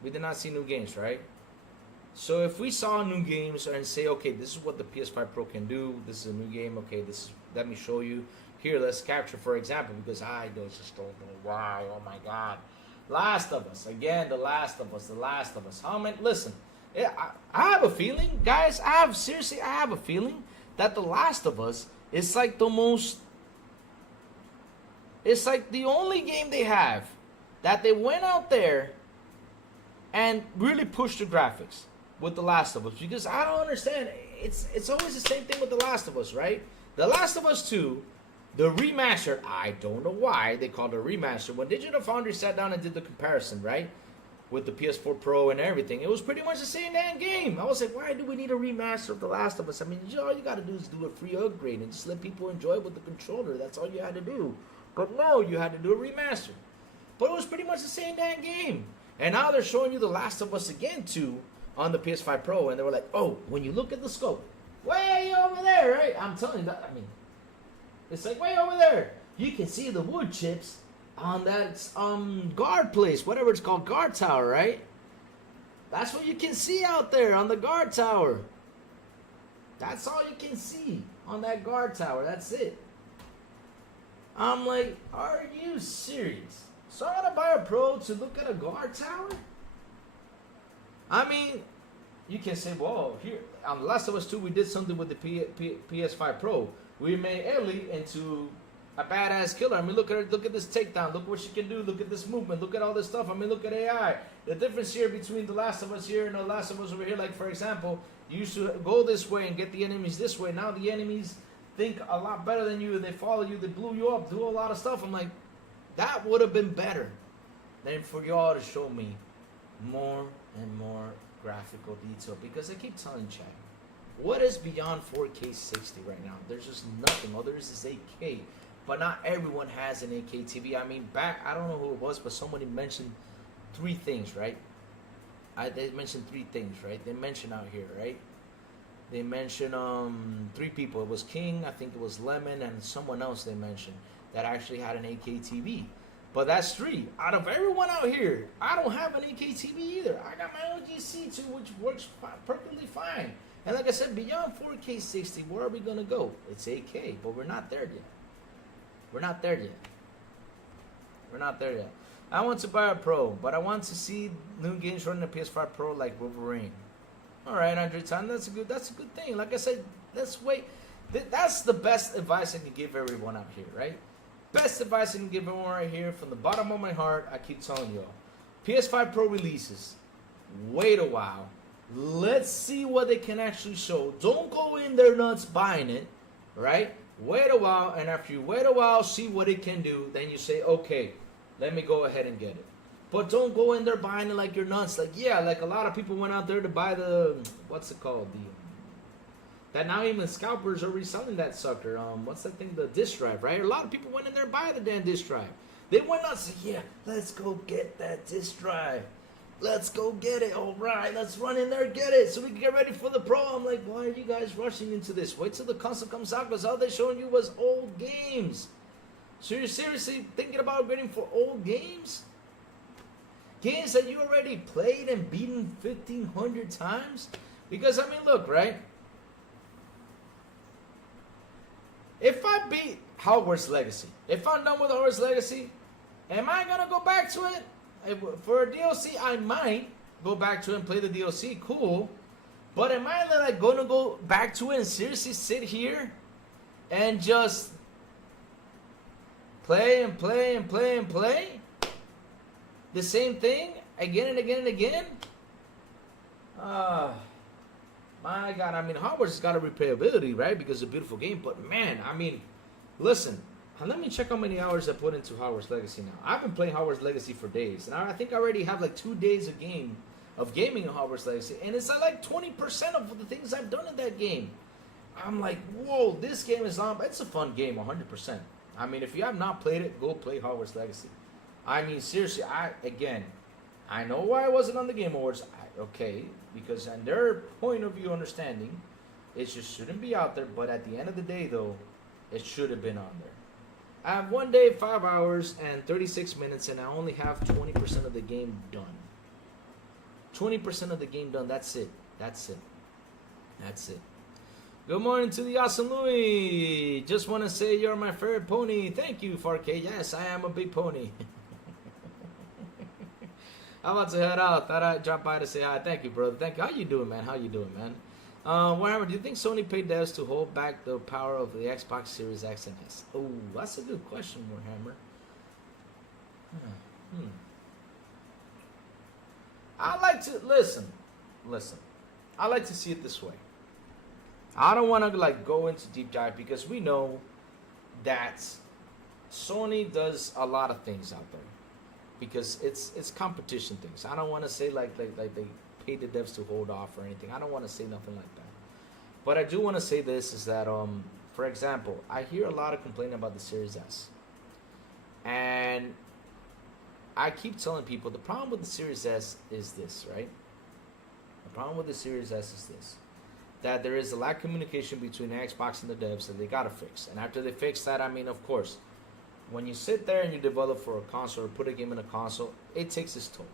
We did not see new games, right? So if we saw new games and say, okay, this is what the PS5 Pro can do. This is a new game. Okay, this is, let me show you. Here, let's capture, for example, because I just don't know why. Oh my God. Last of Us. Again, The Last of Us. The Last of Us. How many? Listen, I have a feeling, guys, I have a feeling that The Last of Us is like the most, it's like the only game they have that they went out there and really pushed the graphics with The Last of Us. Because I don't understand. It's always the same thing with The Last of Us, right? The Last of Us 2, the remaster, I don't know why they called it a remaster. When Digital Foundry sat down and did the comparison, right, with the PS4 Pro and everything, it was pretty much the same damn game. I was like, why do we need a remaster of The Last of Us? I mean, all you got to do is do a free upgrade and just let people enjoy it with the controller. That's all you had to do. But no, you had to do a remaster. But it was pretty much the same damn game. And now they're showing you The Last of Us again, too, on the PS5 Pro. And they were like, oh, when you look at the scope, way over there, right? I'm telling you that, I mean, it's like way over there. You can see the wood chips on that guard place, whatever it's called, guard tower, right? That's what you can see out there on the guard tower. That's all you can see on that guard tower. That's it. I'm like, are you serious? So I'm gonna buy a Pro to look at a guard tower? I mean, you can say, well, here on The Last of Us 2, we did something with the PS5 Pro. We made Ellie into a badass killer. I mean, look at her, look at this takedown. Look what she can do. Look at this movement. Look at all this stuff. I mean, look at AI. The difference here between The Last of Us here and The Last of Us over here, like for example, you used to go this way and get the enemies this way. Now the enemies think a lot better than you. They follow you. They blew you up. Do a lot of stuff. I'm like, that would have been better than for y'all to show me more and more graphical detail. Because I keep telling Chad, what is beyond 4K 60 right now? There's just nothing. All there is 8K. But not everyone has an 8K TV. I mean, I don't know who it was, but somebody mentioned 3 things, right? They mentioned 3 things, right? They mentioned out here, right? They mentioned 3 people. It was King, I think it was Lemon, and someone else they mentioned that actually had an 8K TV. But that's 3. Out of everyone out here, I don't have an 8K TV either. I got my own GC2, which works perfectly fine. And like I said, beyond 4K 60, where are we going to go? It's 8K, but we're not there yet. We're not there yet. We're not there yet. I want to buy a Pro, but I want to see new games running a PS5 Pro like Wolverine. All right, Andre Tan, that's a good thing. Like I said, let's wait. That's the best advice I can give everyone out here, right? Best advice I can give everyone right here from the bottom of my heart. I keep telling y'all, PS5 Pro releases. Wait a while. Let's see what they can actually show. Don't go in there nuts buying it, right? Wait a while, and after you wait a while, see what it can do. Then you say, okay, let me go ahead and get it. But don't go in there buying it like you're nuts. Like, yeah, like a lot of people went out there to buy the, what's it called? That now even scalpers are reselling that sucker. What's that thing? The disk drive, right? A lot of people went in there buying the damn disk drive. They went nuts. Yeah, let's go get that disk drive. Let's go get it. All right, let's run in there and get it so we can get ready for the Pro. I'm like, why are you guys rushing into this? Wait till the console comes out, because all they're showing you was old games. So you're seriously thinking about getting for old games? Games that you already played and beaten 1,500 times? Because, I mean, look, right? If I beat Hogwarts Legacy, if I'm done with Hogwarts Legacy, am I going to go back to it? For a DLC, I might go back to it and play the DLC. Cool. But am I like going to go back to it and seriously sit here and just play and play and play and play the same thing again and again and again? My God. I mean, Hogwarts has got a replayability, right? Because it's a beautiful game. But man, I mean, listen. Let me check how many hours I put into Hogwarts Legacy now. I've been playing Hogwarts Legacy for days. And I think I already have like 2 days of gaming in Hogwarts Legacy. And it's like 20% of the things I've done in that game. I'm like, whoa, this game is on. It's a fun game, 100%. I mean, if you have not played it, go play Hogwarts Legacy. I mean, seriously, I know why I wasn't on the Game Awards. Okay, because in their point of view understanding, it just shouldn't be out there. But at the end of the day, though, it should have been on there. I have 1 day, 5 hours, and 36 minutes, and I only have 20% of the game done. 20% of the game done. That's it. That's it. That's it. Good morning to the awesome Louis. Just want to say you're my favorite pony. Thank you, 4K. Yes, I am a big pony. I'm about to head out. Thought I'd drop by to say hi. Thank you, brother. Thank you. How you doing, man? How you doing, man? Warhammer, do you think Sony paid devs to hold back the power of the Xbox Series X and S? Oh, that's a good question, Warhammer. I like to listen. I like to see it this way. I don't want to like go into deep dive because we know that Sony does a lot of things out there because it's competition things. I don't want to say like they pay the devs to hold off or anything. I don't want to say nothing like that. But I do want to say this is that, for example, I hear a lot of complaining about the Series S. And I keep telling people the problem with the Series S is this, right? The problem with the Series S is this. That there is a lack of communication between Xbox and the devs that they got to fix. And after they fix that, I mean, of course, when you sit there and you develop for a console or put a game in a console, it takes its toll.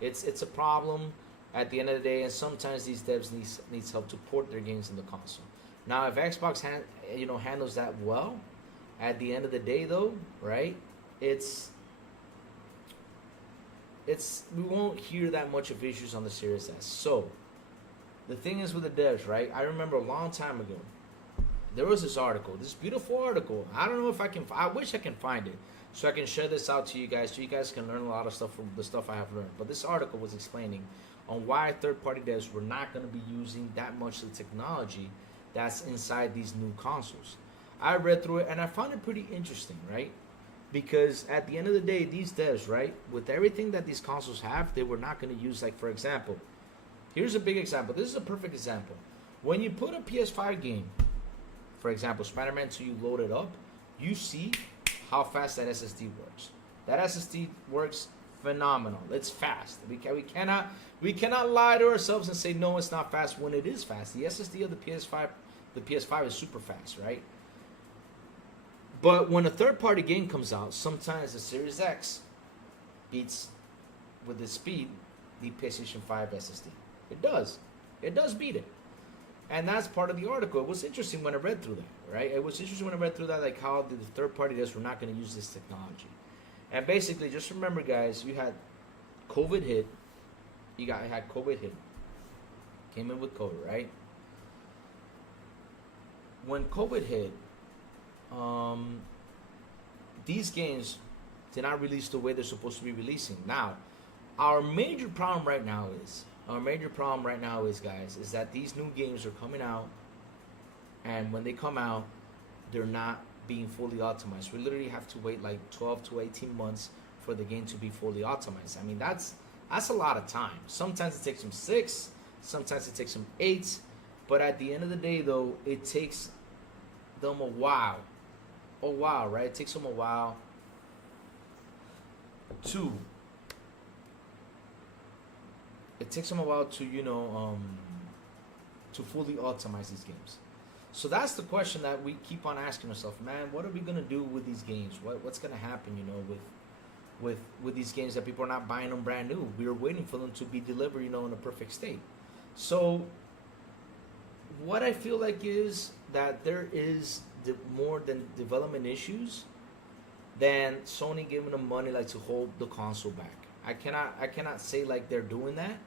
It's a problem at the end of the day, and sometimes these devs needs help to port their games in the console. Now, if Xbox handles that well, At the end of the day, though, right? It's we won't hear that much of issues on the Series S. So the thing is with the devs, right? I remember a long time ago, there was this article, this beautiful article. I don't know if I can. I wish I can find it so I can share this out to you guys, so you guys can learn a lot of stuff from the stuff I have learned. But this article was explaining on why third-party devs were not going to be using that much of the technology that's inside these new consoles. I read through it and I found it pretty interesting, right? Because at the end of the day, these devs, right, with everything that these consoles have, they were not going to use, like, for example, here's a big example. This is a perfect example. When you put a PS5 game, for example, Spider-Man 2, you load it up, you see how fast that SSD works. That SSD works phenomenal. It's fast. We cannot lie to ourselves and say no, it's not fast when it is fast. The SSD of the PS5 is super fast, right? But when a third-party game comes out, sometimes the Series X beats, with the speed, the PlayStation 5 SSD. It does. It does beat it. And that's part of the article. It was interesting when I read through that, right? It was interesting when I read through that, like how the third-party devs were not going to use this technology. And basically, just remember, guys, you had COVID hit. Had COVID hit. Came in with COVID, right? When COVID hit, these games did not release the way they're supposed to be releasing. Now, our major problem right now is, guys, is that these new games are coming out, and when they come out, they're not being fully optimized. We literally have to wait like 12 to 18 months for the game to be fully optimized. I mean, that's a lot of time. Sometimes it takes them 6, sometimes it takes them 8, but at the end of the day, though, it takes them a while, right? It takes them a while to to fully optimize these games. So that's the question that we keep on asking ourselves, man. What are we gonna do with these games? What's gonna happen, with these games that people are not buying them brand new? We are waiting for them to be delivered, in a perfect state. So what I feel like is that there is more than development issues than Sony giving them money like to hold the console back. I cannot say like they're doing that,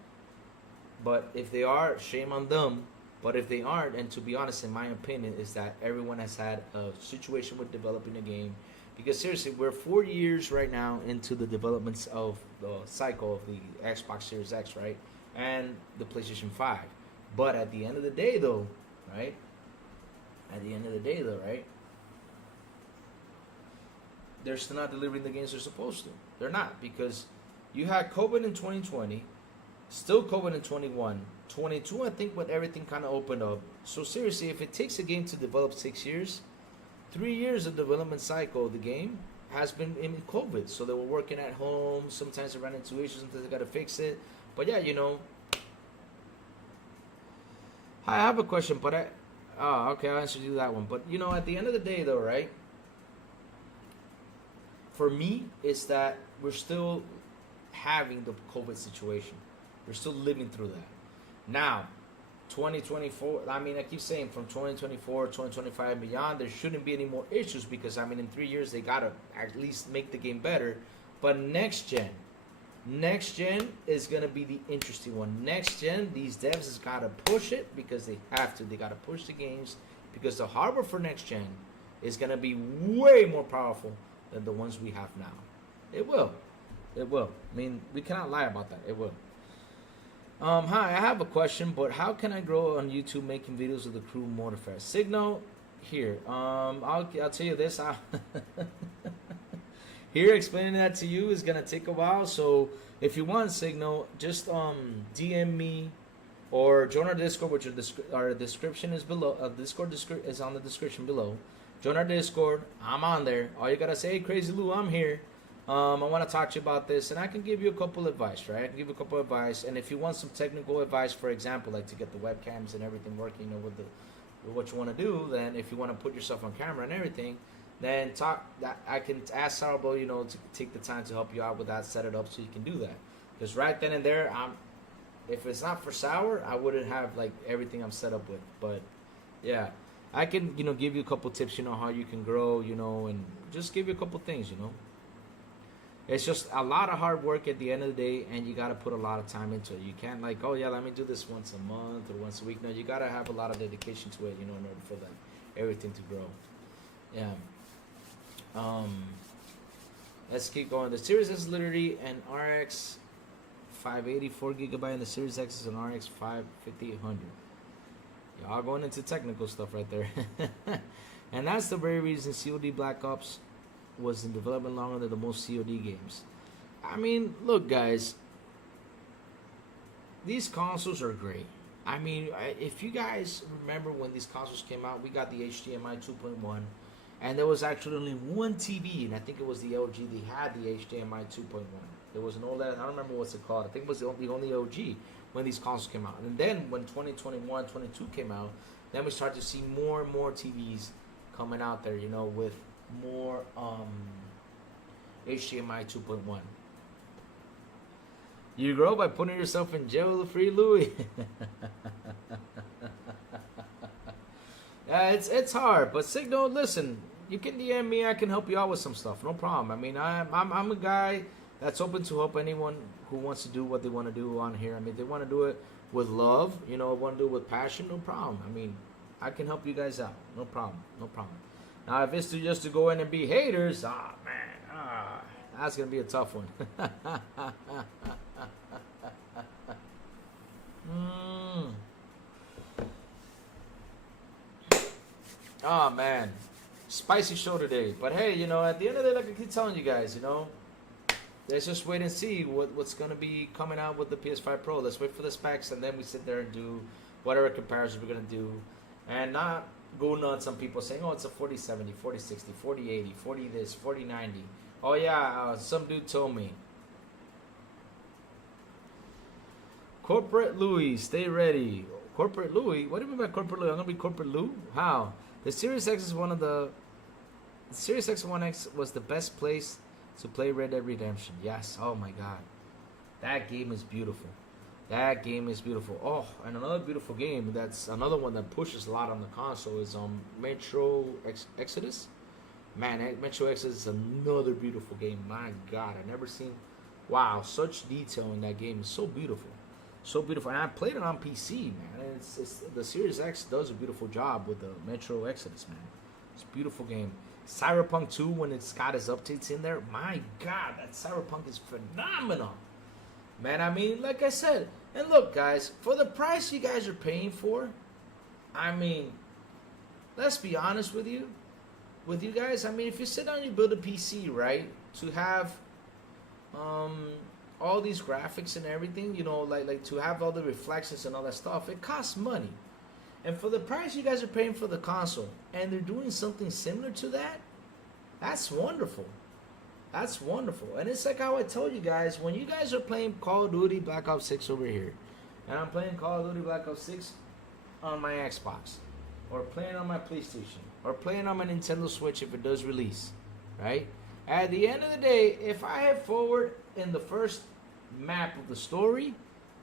but if they are, shame on them. But if they aren't, and to be honest, in my opinion, is that everyone has had a situation with developing a game. Because seriously, we're 4 years right now into the developments of the cycle of the Xbox Series X, right? And the PlayStation 5. But at the end of the day, though, right? They're still not delivering the games they're supposed to. They're not, because you had COVID in 2020, still COVID in 21. 22, I think, when everything kind of opened up. So seriously, if it takes a game to develop 6 years, 3 years of development cycle of the game has been in COVID. So they were working at home. Sometimes they ran into issues. Sometimes they got to fix it. But yeah, I have a question, but okay, I'll answer you that one. But at the end of the day, though, right? For me, it's that we're still having the COVID situation. We're still living through that. Now, 2024, I keep saying from 2024, 2025 and beyond, there shouldn't be any more issues because, in 3 years, they got to at least make the game better. But next gen is going to be the interesting one. Next gen, these devs has got to push it because they have to. They got to push the games because the hardware for next gen is going to be way more powerful than the ones we have now. It will. We cannot lie about that. It will. Hi, I have a question, but how can I grow on YouTube making videos of the crew Motorfare? Signal, here. I'll tell you this. Here, explaining that to you is gonna take a while. So if you want Signal, just DM me or join our Discord, which our description is below. Discord is on the description below. Join our Discord. I'm on there. All you gotta say, hey, Crazy Lou, I'm here. I want to talk to you about this, and I can give you a couple advice, right? I can give you a couple advice, and if you want some technical advice, for example, like to get the webcams and everything working, with what you want to do, then if you want to put yourself on camera and everything, then I can ask Sourblow, to take the time to help you out with that, set it up so you can do that. Because right then and there, if it's not for Sour, I wouldn't have like everything I'm set up with. But yeah, I can, give you a couple tips, how you can grow, and just give you a couple things. It's just a lot of hard work at the end of the day, and you got to put a lot of time into it. You can't like, oh yeah, let me do this once a month or once a week. No, you got to have a lot of dedication to it, in order for everything to grow. Yeah. Let's keep going. The Series S is literally an RX 580, 4GB, and the Series X is an RX 5800. Y'all going into technical stuff right there. And that's the very reason COD Black Ops was in development longer than the most COD games. I mean, look, guys, these consoles are great. I mean, if you guys remember when these consoles came out, we got the HDMI 2.1, and there was actually only one TV, and I think it was the LG. They had the HDMI 2.1. There was an OLED. I don't remember what's it called. I think it was the only OG when these consoles came out. And then when 2021, 22 came out, then we started to see more and more TVs coming out there, with more HDMI 2.1. You grow by putting yourself in jail with a free Louis. Yeah, it's hard, but Signal, listen, you can DM me. I can help you out with some stuff, no problem. I mean, I'm a guy that's open to help anyone who wants to do what they want to do on here. I mean, if they want to do it with love, want to do it with passion, no problem. I mean, I can help you guys out, no problem. Now, if it's just to go in and be haters, that's gonna be a tough one. Oh man, spicy show today. But hey, at the end of the day, like I keep telling you guys, let's just wait and see what's gonna be coming out with the PS5 Pro. Let's wait for the specs, and then we sit there and do whatever comparisons we're gonna do, and not go nuts on people saying, oh, it's a 4070, 4060, 4080, 40 this, 4090. Oh yeah, some dude told me. Corporate Louis, stay ready. Corporate Louis? What do you mean by Corporate Louis? I'm gonna be Corporate Lou? How? The Series X is the Series X 1X was the best place to play Red Dead Redemption. Yes. Oh my God, that game is beautiful. That game is beautiful. Oh, and another beautiful game. That's another one that pushes a lot on the console is Metro Exodus. Man, Metro Exodus is another beautiful game. My God, I never seen. Wow, such detail in that game. It's so beautiful. So beautiful, and I played it on PC, man. It's the Series X does a beautiful job with the Metro Exodus, man. It's a beautiful game. Cyberpunk 2, when it's got its updates in there, my God, that Cyberpunk is phenomenal, man. I mean, like I said, and look, guys, for the price you guys are paying for, I mean, let's be honest with you guys. I mean, if you sit down and you build a PC, right, to have all these graphics and everything, like to have all the reflections and all that stuff, it costs money. And for the price you guys are paying for the console, and they're doing something similar to that, that's wonderful. That's wonderful. And it's like how I told you guys, when you guys are playing Call of Duty Black Ops 6 over here, and I'm playing Call of Duty Black Ops 6 on my Xbox, or playing on my PlayStation, or playing on my Nintendo Switch if it does release, right? At the end of the day, if I head forward in the first map of the story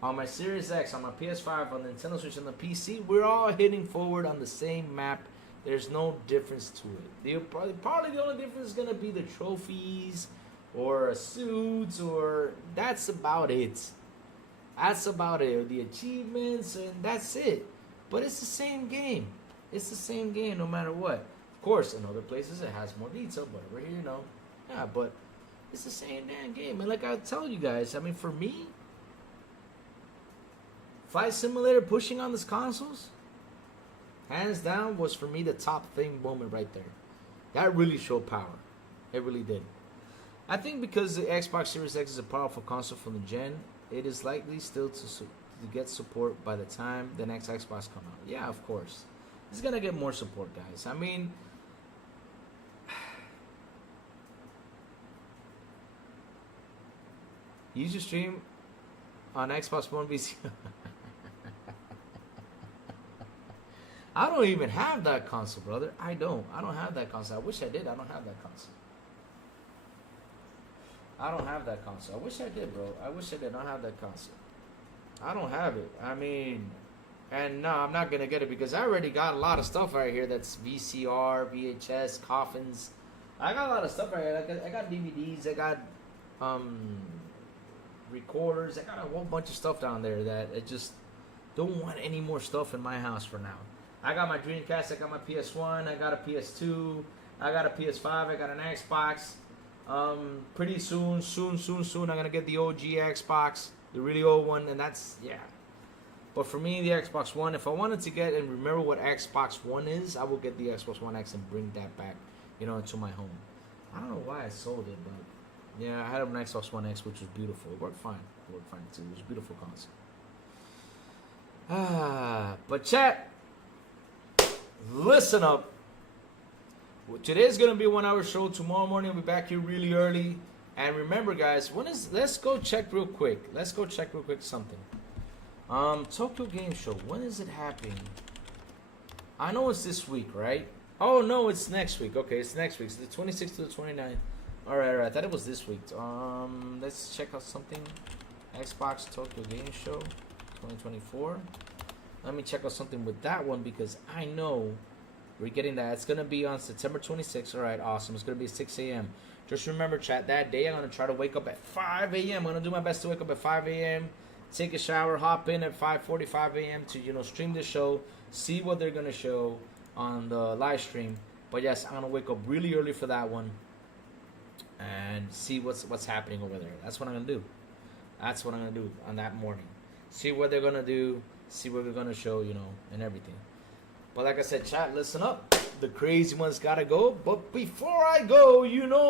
on my Series X, on my PS5, on the Nintendo Switch, on the PC, we're all hitting forward on the same map. There's no difference to it. Probably the only difference is going to be the trophies or suits, or that's about it. That's about it. Or the achievements, and that's it. But it's the same game. It's the same game no matter what. Of course, in other places it has more detail, but over here, yeah, but it's the same damn game. And like I tell you guys, I mean, for me, Flight Simulator pushing on these consoles, hands down, was for me the top thing moment right there. That really showed power. It really did. I think because the Xbox Series X is a powerful console from the gen, it is likely still to get support by the time the next Xbox come out. Yeah, of course. It's going to get more support, guys. I mean, use your stream on Xbox One VC. I don't even have that console, brother. I don't have that console. I wish I did. I don't have that console. I don't have that console. I wish I did, bro. I wish I did not have that console. I don't have it. I mean, And no, I'm not gonna get it because I already got a lot of stuff right here. That's VCR, VHS, coffins. I got a lot of stuff right here. I got DVDs. I got recorders. I got a whole bunch of stuff down there that I just don't want any more stuff in my house for now. I got my Dreamcast. I got my PS1. I got a PS2. I got a PS5. I got an Xbox. Pretty soon, I'm gonna get the OG Xbox, the really old one, and that's yeah. But for me, the Xbox One, if I wanted to get and remember what Xbox One is, I will get the Xbox One X and bring that back, into my home. I don't know why I sold it, but yeah, I had an Xbox One X, which was beautiful. It worked fine. It worked fine too. It was a beautiful console. But chat, listen up. Today's gonna be a 1 hour show. Tomorrow morning I'll be back here really early. And remember, guys, let's go check real quick. Something. Tokyo Game Show. When is it happening? I know it's this week, right? Oh no, it's next week. Okay, it's next week. It's the 26th to the 29th. All right. I thought it was this week. Let's check out something. Xbox Tokyo Game Show 2024. Let me check out something with that one because I know we're getting that. It's gonna be on September 26th. All right, awesome. It's gonna be 6 a.m. Just remember, chat, that day I'm gonna try to wake up at 5 a.m. I'm gonna do my best to wake up at 5 a.m. Take a shower, hop in at 5:45 a.m. to stream the show, see what they're gonna show on the live stream. But yes, I'm gonna wake up really early for that one and see what's happening over there. That's what I'm gonna do. That's what I'm gonna do on that morning. See what they're gonna do, see what they're gonna show, and everything. But like I said, chat, listen up. The crazy ones gotta go. But before I go,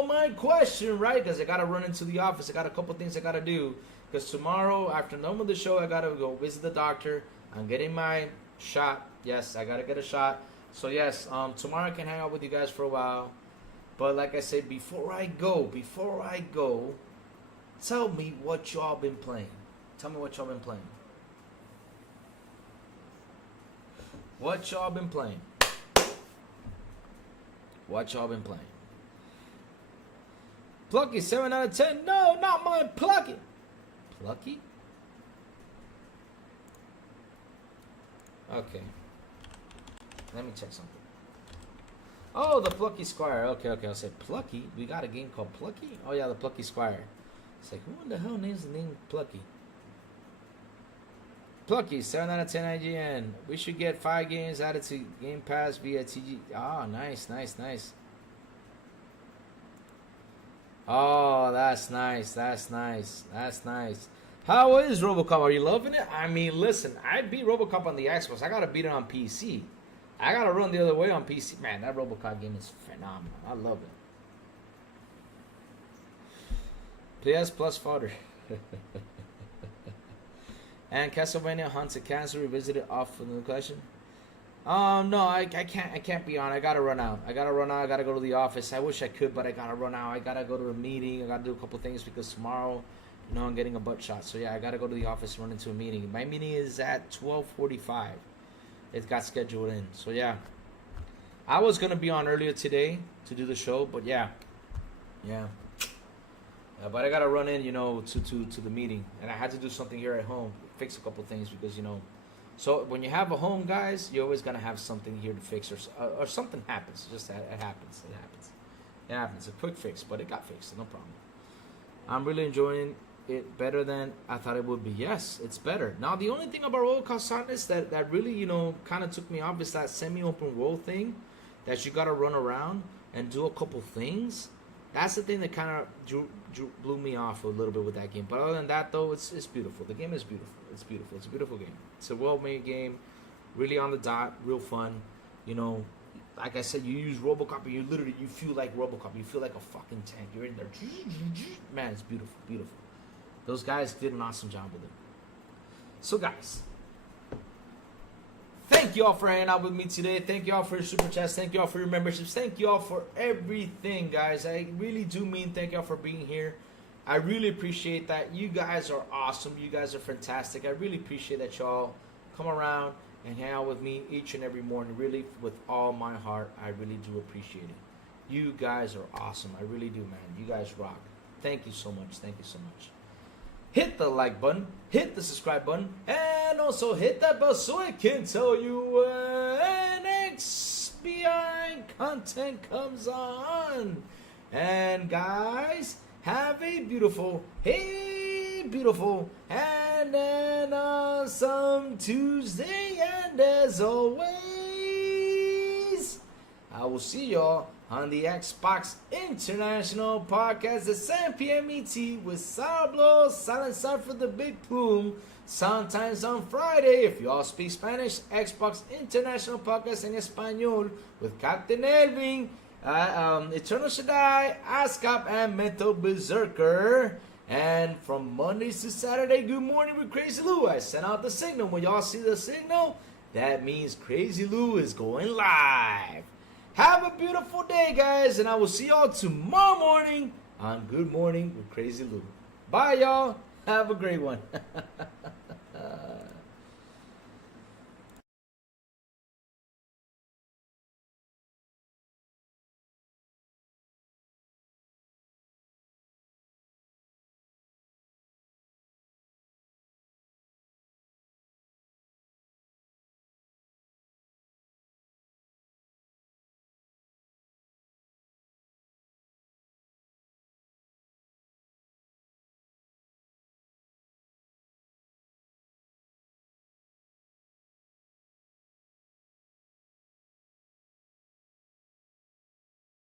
my question, right? Because I gotta run into the office. I got a couple things I gotta do. Because tomorrow, after done with the show, I gotta go visit the doctor. I'm getting my shot. Yes, I gotta get a shot. So yes, tomorrow I can hang out with you guys for a while. But like I said, before I go, tell me what y'all been playing. Tell me what y'all been playing. What y'all been playing? What y'all been playing? Plucky, 7 out of 10. No, not mine. Plucky. Plucky? Okay. Let me check something. Oh, the Plucky Squire. Okay. I'll say Plucky. We got a game called Plucky? Oh, yeah, the Plucky Squire. It's like, who in the hell names the name Plucky? Plucky, 7 out of 10 IGN. We should get 5 games added to Game Pass via TG. Ah, nice. Oh, that's nice. How is RoboCop? Are you loving it? I mean, listen, I beat RoboCop on the Xbox. I gotta beat it on PC. I gotta run the other way on PC. Man, that RoboCop game is phenomenal. I love it. PS Plus fodder. And Castlevania Haunted Castle revisited off from the collection. No, I can't be on. I gotta run out. I gotta go to the office. I wish I could, but I gotta run out. I gotta go to a meeting. I gotta do a couple things because tomorrow, I'm getting a butt shot. So yeah, I gotta go to the office and run into a meeting. My meeting is at 12:45. It got scheduled in. So yeah, I was gonna be on earlier today to do the show, but yeah. But I gotta run in, to the meeting, and I had to do something here at home, fix a couple things because So when you have a home, guys, you're always gonna have something here to fix, or something happens. Just that it happens. It happens. A quick fix, but it got fixed. No problem. I'm really enjoying it better than I thought it would be. Yes, it's better. Now the only thing about Roller Coaster Sadness that really kind of took me off is that semi-open world thing, that you gotta run around and do a couple things. That's the thing that kind of blew me off a little bit with that game. But other than that, though, it's beautiful. The game is beautiful. It's beautiful. It's a beautiful game. It's a well-made game, really on the dot, real fun. Like I said, you use RoboCop and you feel like RoboCop. You feel like a fucking tank. You're in there. Man, it's beautiful, beautiful. Those guys did an awesome job with it. So, guys, thank you all for hanging out with me today. Thank you all for your super chats. Thank you all for your memberships. Thank you all for everything, guys. I really do mean thank you all for being here. I really appreciate that. You guys are awesome. You guys are fantastic. I really appreciate that y'all come around and hang out with me each and every morning. Really, with all my heart, I really do appreciate it. You guys are awesome. I really do, man. You guys rock. Thank you so much. Thank you so much. hit the like button, hit the subscribe button, and also hit that bell so I can tell you when XBI content comes on. And guys, have a beautiful, and an awesome Tuesday. And as always, I will see y'all on the Xbox International Podcast at 7 p.m. ET with Sourblow, Silent Cypher, the Big Plume. Sometimes on Friday, if you all speak Spanish, Xbox International Podcast en Español with Captain Elvin, Eternal Shaddai, Ascap, and Mental Berserker. And from Mondays to Saturday, Good Morning with Crazy Lou. I sent out the signal. When y'all see the signal, that means Crazy Lou is going live. Have a beautiful day, guys, and I will see y'all tomorrow morning on Good Morning with Crazy Lou. Bye, y'all. Have a great one.